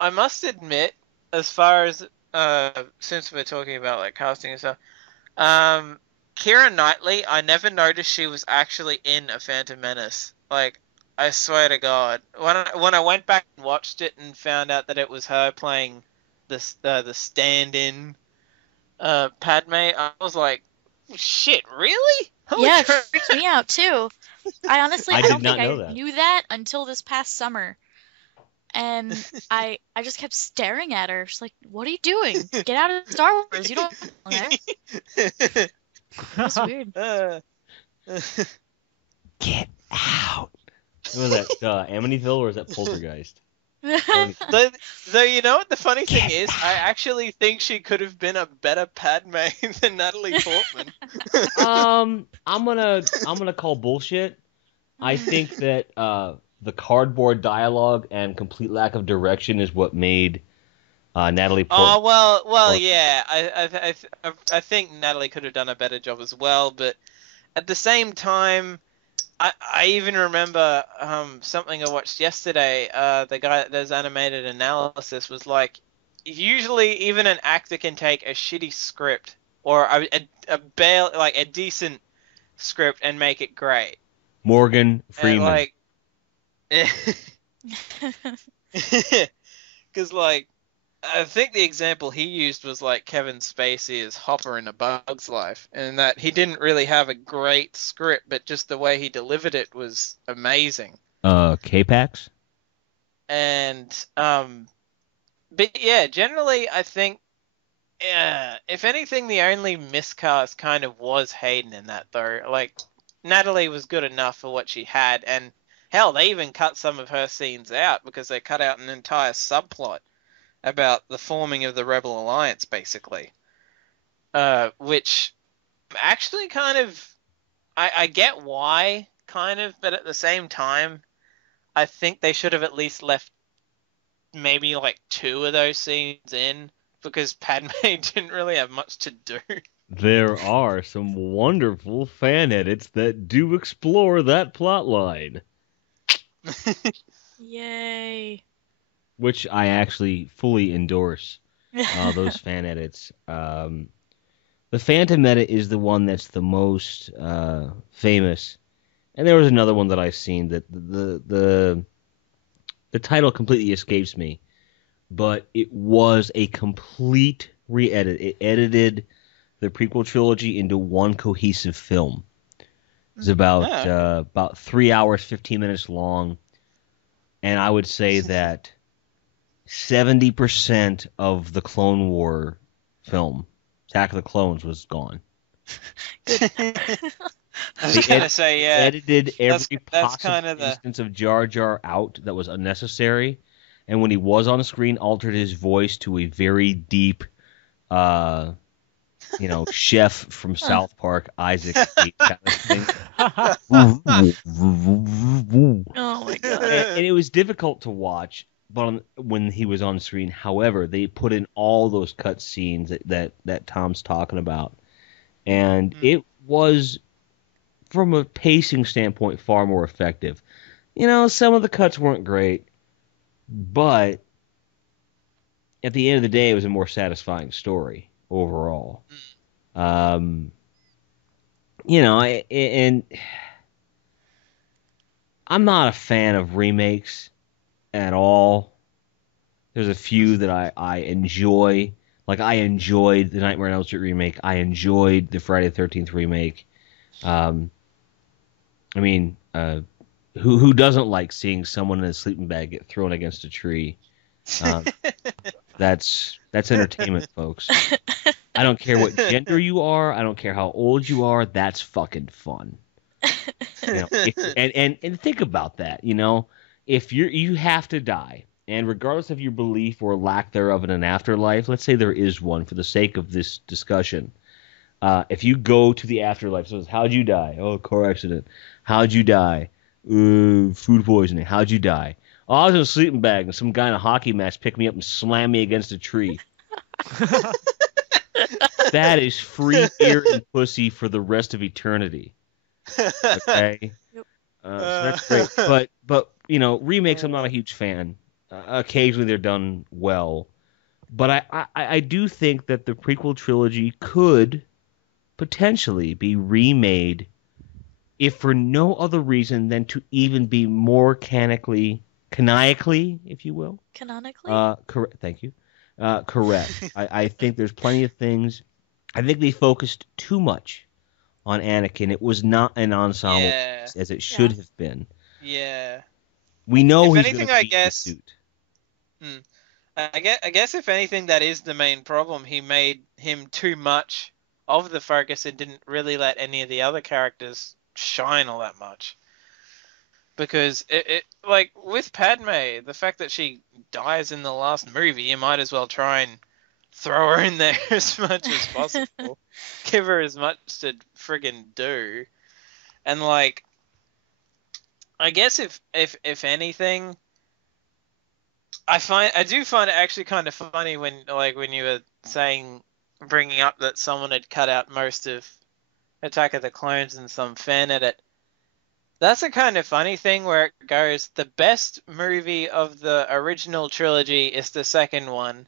I must admit, as far as since we're talking about like casting and stuff, Keira Knightley, I never noticed she was actually in A Phantom Menace. Like, I swear to God, when I went back and watched it and found out that it was her playing the stand-in Padme, I was like, shit, really? Holy Yeah, it crap. freaked me out too. I honestly, I I did don't not think know I that. knew that until this past summer. And I just kept staring at her. She's like, "What are you doing? Get out of Star Wars. You don't belong there." It's weird. Get out. Was that Amityville or was that Poltergeist? Though you know what the funny thing is, I actually think she could have been a better Padme than Natalie Portman. I'm gonna call bullshit. I think that the cardboard dialogue and complete lack of direction is what made Natalie Portman. Oh well, yeah. I think Natalie could have done a better job as well, but at the same time, I even remember something I watched yesterday. The guy that does animated analysis was like, usually even an actor can take a shitty script or a decent script and make it great. Morgan Freeman. Because like, I think the example he used was like Kevin Spacey as Hopper in A Bug's Life, and that he didn't really have a great script, but just the way he delivered it was amazing. K-Pax? And but yeah, generally I think, if anything, the only miscast kind of was Hayden in that, though. Like, Natalie was good enough for what she had, and hell, they even cut some of her scenes out because they cut out an entire subplot about the forming of the Rebel Alliance, basically. Which actually kind of, I get why, kind of, but at the same time, I think they should have at least left maybe like 2 of those scenes in, because Padme didn't really have much to do. There are some wonderful fan edits that do explore that plot line, Yay. which I actually fully endorse. Those fan edits. The Phantom edit is the one that's the most famous, and there was another one that I've seen that the title completely escapes me, but it was a complete re-edit. It edited the prequel trilogy into one cohesive film. It's about 3 hours, 15 minutes long, and I would say that 70% of the Clone War film, Attack of the Clones, was gone. I was gonna say, yeah. Edited every that's possible kind of the... instance of Jar Jar out that was unnecessary, and when he was on screen, altered his voice to a very deep, chef from South Park, Isaac kind of thing. Oh my god. And it was difficult to watch, but when he was on screen. However, they put in all those cut scenes that Tom's talking about, and it was, from a pacing standpoint, far more effective. Some of the cuts weren't great, but at the end of the day, it was a more satisfying story overall. And I'm not a fan of remakes at all. There's a few that I enjoy. Like, I enjoyed the Nightmare on Elm Street remake. I enjoyed the Friday the 13th remake. Who doesn't like seeing someone in a sleeping bag get thrown against a tree? That's entertainment, folks. I don't care what gender you are. I don't care how old you are. That's fucking fun. And think about that. If you have to die, and regardless of your belief or lack thereof in an afterlife, let's say there is one for the sake of this discussion. If you go to the afterlife, so how'd you die? Oh, car accident. How'd you die? Food poisoning. How'd you die? Oh, I was in a sleeping bag and some guy in a hockey match picked me up and slammed me against a tree. That is free beer and pussy for the rest of eternity. Okay? Yep. So that's great. But remakes, I'm not a huge fan. Occasionally they're done well. But I do think that the prequel trilogy could potentially be remade, if for no other reason than to even be more canonically, if you will. Canonically? Correct. Thank you. Correct. I think there's plenty of things. I think they focused too much on Anakin. It was not an ensemble as it should have been. Yeah. We know if he's anything, gonna I beat guess. the suit. I guess if anything, that is the main problem. He made him too much of the focus and didn't really let any of the other characters shine all that much. Because it like with Padme, the fact that she dies in the last movie, you might as well try and throw her in there as much as possible. Give her as much to friggin' do. And like, I guess if anything, I do find it actually kind of funny when you were bringing up that someone had cut out most of Attack of the Clones in some fan edit. That's a kind of funny thing where it goes, the best movie of the original trilogy is the second one,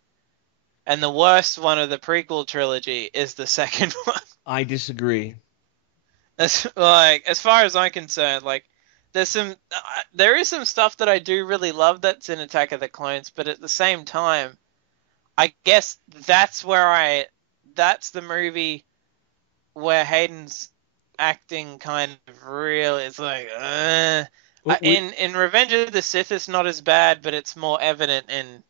and the worst one of the prequel trilogy is the second one. I disagree. As far as I'm concerned, there is some stuff that I do really love that's in Attack of the Clones, but at the same time, I guess that's the movie where Hayden's acting kind of real. It's like, in Revenge of the Sith, it's not as bad, but it's more evident in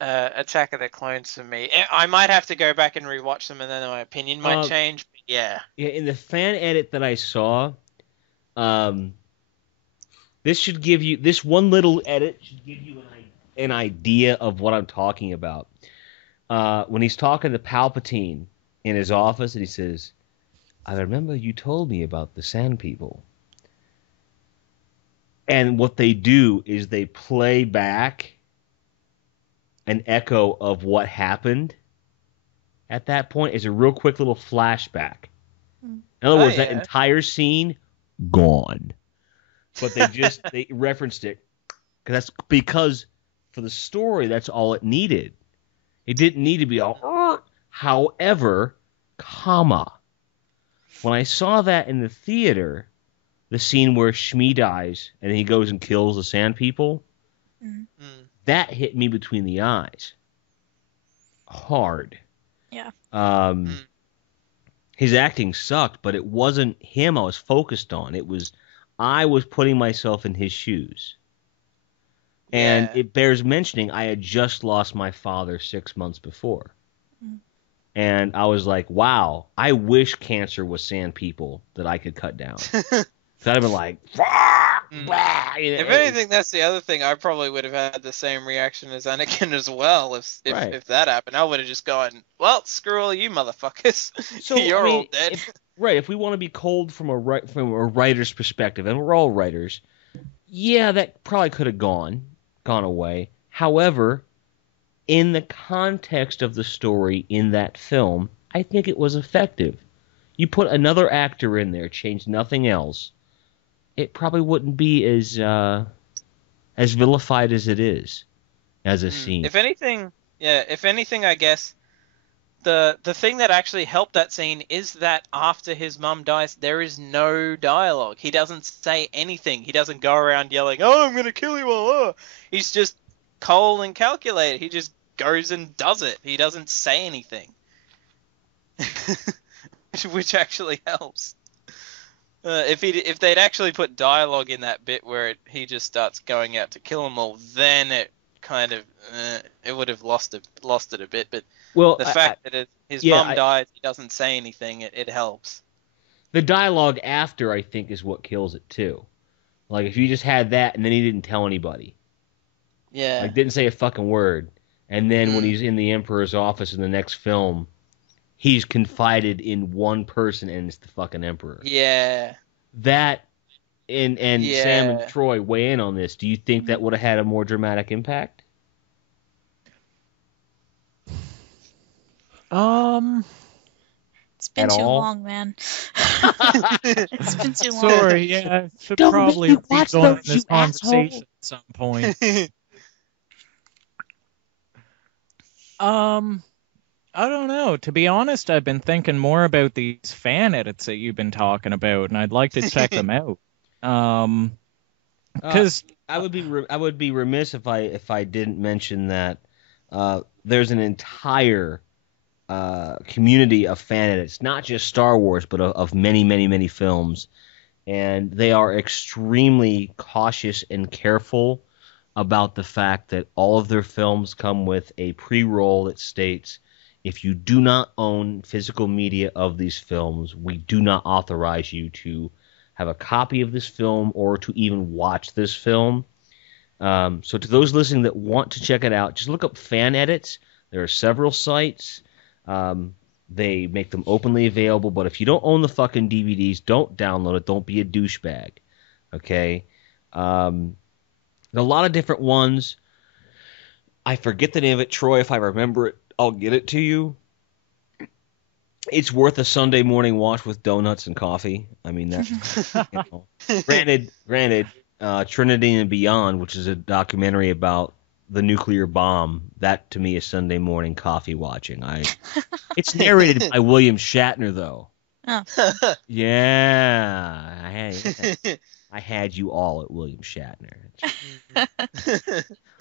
Attack of the Clones for me. I might have to go back and rewatch them, and then my opinion might change. But yeah. Yeah, in the fan edit that I saw, this one little edit should give you an idea of what I'm talking about. When he's talking to Palpatine in his office, and he says, "I remember you told me about the Sand People." And what they do is they play back an echo of what happened at that point. It's a real quick little flashback. In other words, that entire scene, gone. But they referenced it because for the story, that's all it needed. It didn't need to be all, however, comma. When I saw that in the theater, the scene where Shmi dies and then he goes and kills the Sand People, that hit me between the eyes. Hard. Yeah. His acting sucked, but it wasn't him I was focused on. I was putting myself in his shoes. And it bears mentioning I had just lost my father 6 months before. And I was like, wow, I wish cancer was Sand People that I could cut down. So I'd have been like, if anything, that's the other thing. I probably would have had the same reaction as Anakin as well if that happened. I would have just gone, well, screw all you motherfuckers. So, you're all dead. If we want to be cold from a writer's perspective, and we're all writers, yeah, that probably could have gone away. However, in the context of the story in that film, I think it was effective. You put another actor in there, change nothing else, it probably wouldn't be as vilified as it is as a scene. If anything, I guess the thing that actually helped that scene is that after his mum dies, there is no dialogue. He doesn't say anything. He doesn't go around yelling, "Oh, I'm gonna kill you all." He's just cold and calculated. He just goes and does it. He doesn't say anything, which actually helps. If they'd actually put dialogue in that bit where he just starts going out to kill them all, then it kind of it would have lost it a bit. But the fact that his mum dies, he doesn't say anything, it helps. The dialogue after, I think, is what kills it too. Like if you just had that and then he didn't tell anybody, didn't say a fucking word, and then when he's in the Emperor's office in the next film, he's confided in one person, and it's the fucking Emperor. Yeah. That, and Sam and Troy weigh in on this. Do you think that would have had a more dramatic impact? It's been too long, man. It's been too long. Sorry, yeah, I should probably rejoin this conversation at some point. I don't know. To be honest, I've been thinking more about these fan edits that you've been talking about, and I'd like to check them out. Because I would be remiss if I didn't mention that there's an entire community of fan edits, not just Star Wars, but of many, many, many films, and they are extremely cautious and careful about the fact that all of their films come with a pre-roll that states, if you do not own physical media of these films, we do not authorize you to have a copy of this film or to even watch this film. So to those listening that want to check it out, just look up fan edits. There are several sites. They make them openly available, but if you don't own the fucking DVDs, don't download it. Don't be a douchebag. Okay? There are a lot of different ones. I forget the name of it, Troy. If I remember it, I'll get it to you. It's worth a Sunday morning watch with donuts and coffee. I mean, that's granted. Trinity and Beyond, which is a documentary about the nuclear bomb, that to me is Sunday morning coffee watching. It's narrated by William Shatner, though. Oh. Yeah, I had you all at William Shatner.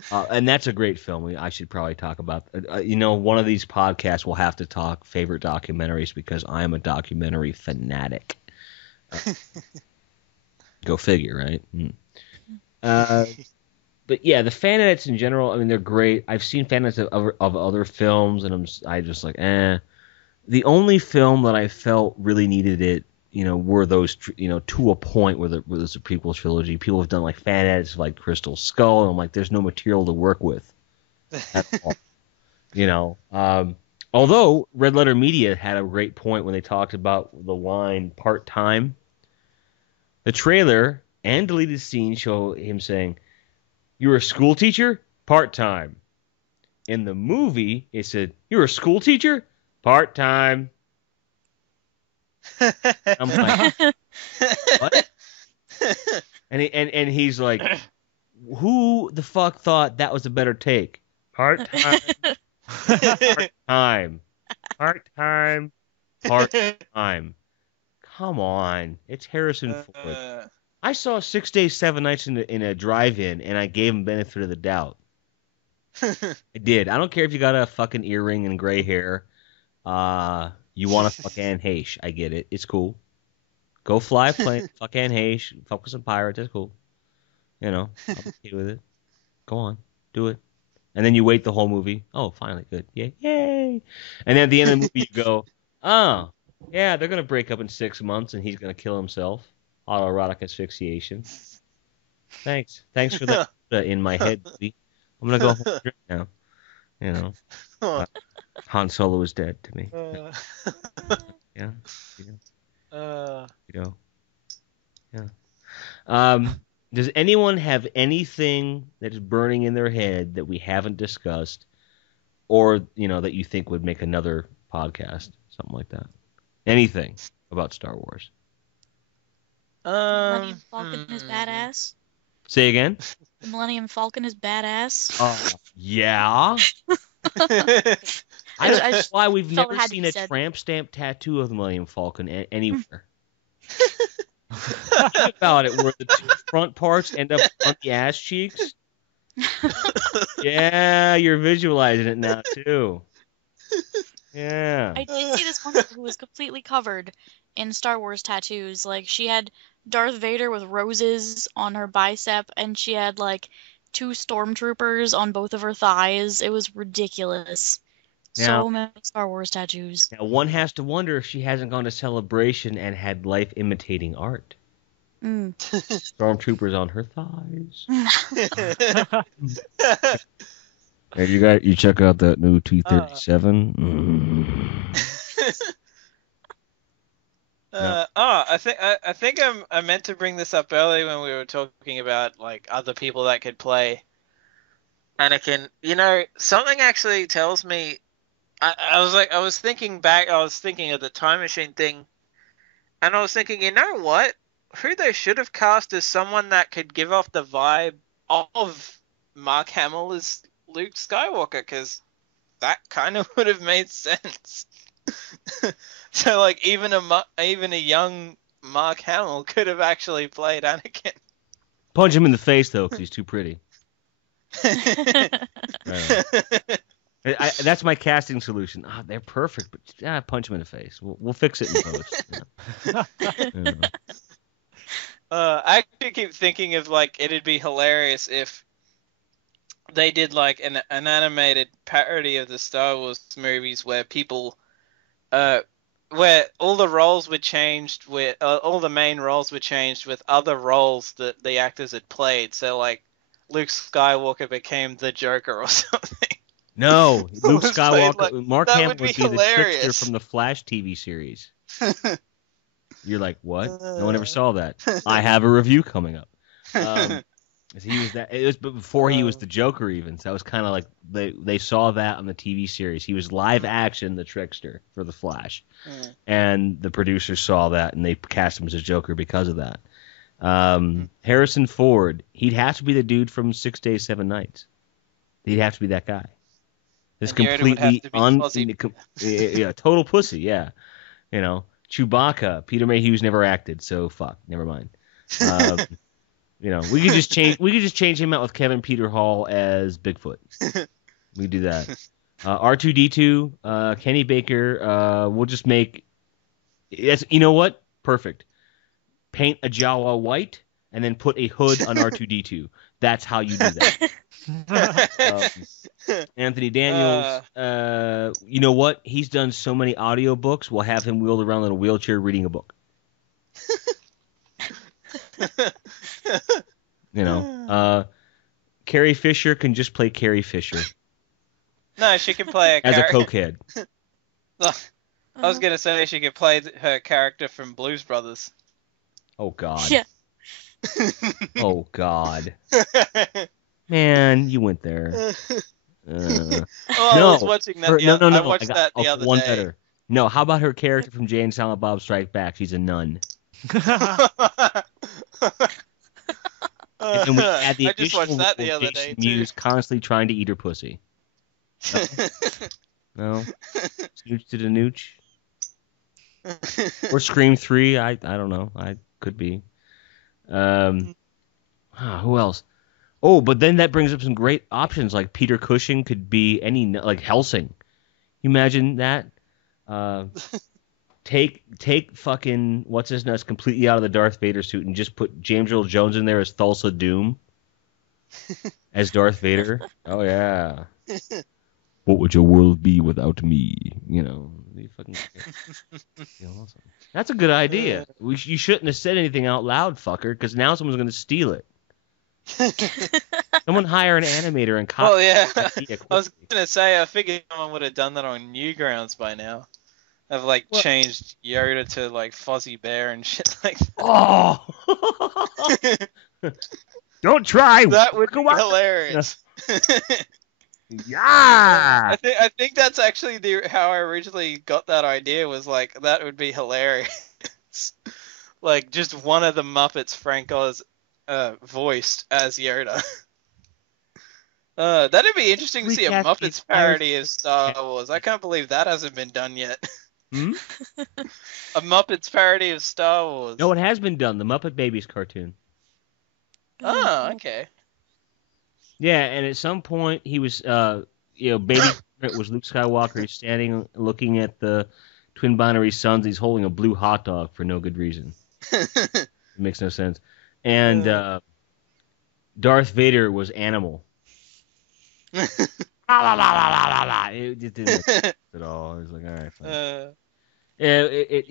And that's a great film. I should probably talk about. One of these podcasts will have to talk favorite documentaries because I am a documentary fanatic. Go figure, right? But yeah, the fan edits in general, I mean, they're great. I've seen fan edits of other films, and I just like, eh. The only film that I felt really needed it were those, to a point where there's a prequel trilogy. People have done like fan edits of like Crystal Skull, and I'm like, there's no material to work with at all. Although Red Letter Media had a great point when they talked about the line part-time. The trailer and deleted scene show him saying, "You're a school teacher? Part-time." In the movie, it said, "You're a school teacher? Part-time." I'm like, what? And he's like, who the fuck thought that was a better take? Part-time. Part-time. Part-time. Part-time. Come on. It's Harrison Ford. I saw 6 Days, 7 Nights in a drive-in, and I gave him benefit of the doubt. I did. I don't care if you got a fucking earring and gray hair. You want to fuck Anne Heche. I get it. It's cool. Go fly plane, fuck Anne Heche, fuck with some pirates. That's cool. I'm okay with it. Go on. Do it. And then you wait the whole movie. Oh, finally. Good. Yay. Yay. And then at the end of the movie, you go, oh, yeah, they're going to break up in 6 months, and he's going to kill himself. Autoerotic asphyxiation. Thanks. Thanks for that in my head, movie. I'm going to go home and drink now. Han Solo is dead to me. Yeah. Yeah. Does anyone have anything that is burning in their head that we haven't discussed, or that you think would make another podcast, something like that? Anything about Star Wars? Millennium Falcon is badass. Say again? The Millennium Falcon is badass. Yeah. I don't know why we've never seen a said. tramp stamp tattoo of the Millennium Falcon anywhere. Think about it, where the two front parts end up on the ass cheeks. Yeah, you're visualizing it now too. Yeah. I did see this one girl who was completely covered in Star Wars tattoos. Like, she had Darth Vader with roses on her bicep, and she had like 2 stormtroopers on both of her thighs. It was ridiculous. So many Star Wars tattoos. Now, one has to wonder if she hasn't gone to Celebration and had life imitating art. Stormtroopers on her thighs. Hey, you check out that new T-37. I think I meant to bring this up earlier when we were talking about like other people that could play Anakin. Something actually tells me. I was thinking back. I was thinking of the time machine thing, and I was thinking, you know what? Who they should have cast as someone that could give off the vibe of Mark Hamill as Luke Skywalker, because that kind of would have made sense. So, like, even a young Mark Hamill could have actually played Anakin. Punch him in the face, though, because he's too pretty. That's my casting solution. They're perfect, but punch him in the face. We'll fix it in post. I actually keep thinking of, like, it'd be hilarious if they did, like, an animated parody of the Star Wars movies where people, where all the roles were changed, all the main roles were changed with other roles that the actors had played. So, like, Luke Skywalker became the Joker or something. No, Luke Skywalker. Mark Hamill would be the trickster from the Flash TV series. You're like, what? No one ever saw that. I have a review coming up. He was that. It was before he was the Joker, even. So it was kind of like they saw that on the TV series. He was live action, the trickster for the Flash, and the producers saw that and they cast him as a Joker because of that. Harrison Ford, he'd have to be the dude from 6 Days, 7 Nights. He'd have to be that guy. It's completely total pussy. Yeah, Chewbacca. Peter Mayhew's never acted, so fuck, never mind. We could just change him out with Kevin Peter Hall as Bigfoot. We do that. R2D2, Kenny Baker. We'll just make. You know what? Perfect. Paint a Jawa white and then put a hood on R2D2. That's how you do that. Anthony Daniels, you know what? He's done so many audiobooks, we'll have him wheeled around in a wheelchair reading a book. You know, Carrie Fisher can just play Carrie Fisher No, she can play a as a character. cokehead. I was gonna say she could play her character from Blues Brothers. Oh God. Yeah. Oh God. Man, you went there. I No, was watching that. no. I watched that the I'll other one day. better. No, how about her character from Jay and Silent Bob Strike Back? She's a nun. And then we add the I just watched additional that the role other of day Jason too. Mewes constantly trying to eat her pussy. No? Snooch to the nooch? Or Scream 3, I don't know. I could be. Who else? Oh, but then that brings up some great options, like Peter Cushing could be any, like Helsing. You imagine that? Take fucking what's his nuts completely out of the Darth Vader suit and just put James Earl Jones in there as Thulsa Doom as Darth Vader. Oh yeah. What would your world be without me? You know, you fucking. Awesome. That's a good idea. You shouldn't have said anything out loud, fucker, because now someone's gonna steal it. Someone hire an animator and copy. Well, yeah. I was gonna say, I figured someone would have done that on Newgrounds by now. Have like changed Yoda to like Fozzie Bear and shit like that. Oh! Don't try. That would be hilarious. Yeah. I think that's actually how I originally got that idea. Was like that would be hilarious. Like just one of the Muppets, Frank Oz, voiced as Yoda. That'd be interesting to see a Muppets parody of Star Wars. I can't believe that hasn't been done yet. Hmm? A Muppets parody of Star Wars. No, it has been done. The Muppet Babies cartoon. Oh, okay. Yeah, and at some point he was, Baby was Luke Skywalker. He's standing, looking at the twin binary suns. He's holding a blue hot dog for no good reason. It makes no sense. And Darth Vader was Animal. It just didn't make sense at all. I was like, all right, fine. It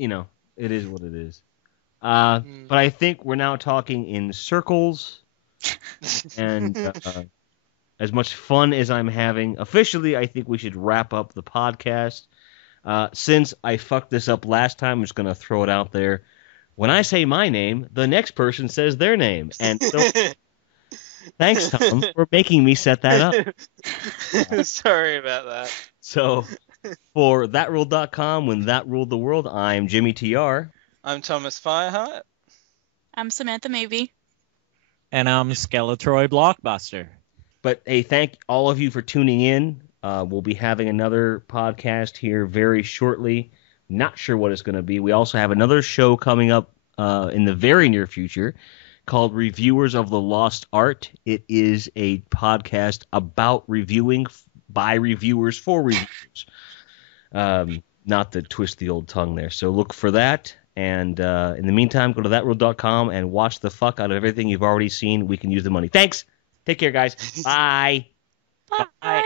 is what it is. But I think we're now talking in circles, and as much fun as I'm having, officially, I think we should wrap up the podcast. Since I fucked this up last time, I'm just going to throw it out there. When I say my name, the next person says their name. And so, thanks, Tom, for making me set that up. Sorry about that. So, for ThatRuled.com, when that ruled the world, I'm Jimmy TR. I'm Thomas Fyrehart. I'm Samantha Maybe. And I'm SkeleTroy Blockbuster. But hey, thank all of you for tuning in. We'll be having another podcast here very shortly. Not sure what it's going to be. We also have another show coming up in the very near future called Reviewers of the Lost Art. It is a podcast about reviewing by reviewers for reviewers. Not to twist the old tongue there. So look for that. And in the meantime, go to thatworld.com and watch the fuck out of everything you've already seen. We can use the money. Thanks. Take care, guys. Bye. Bye.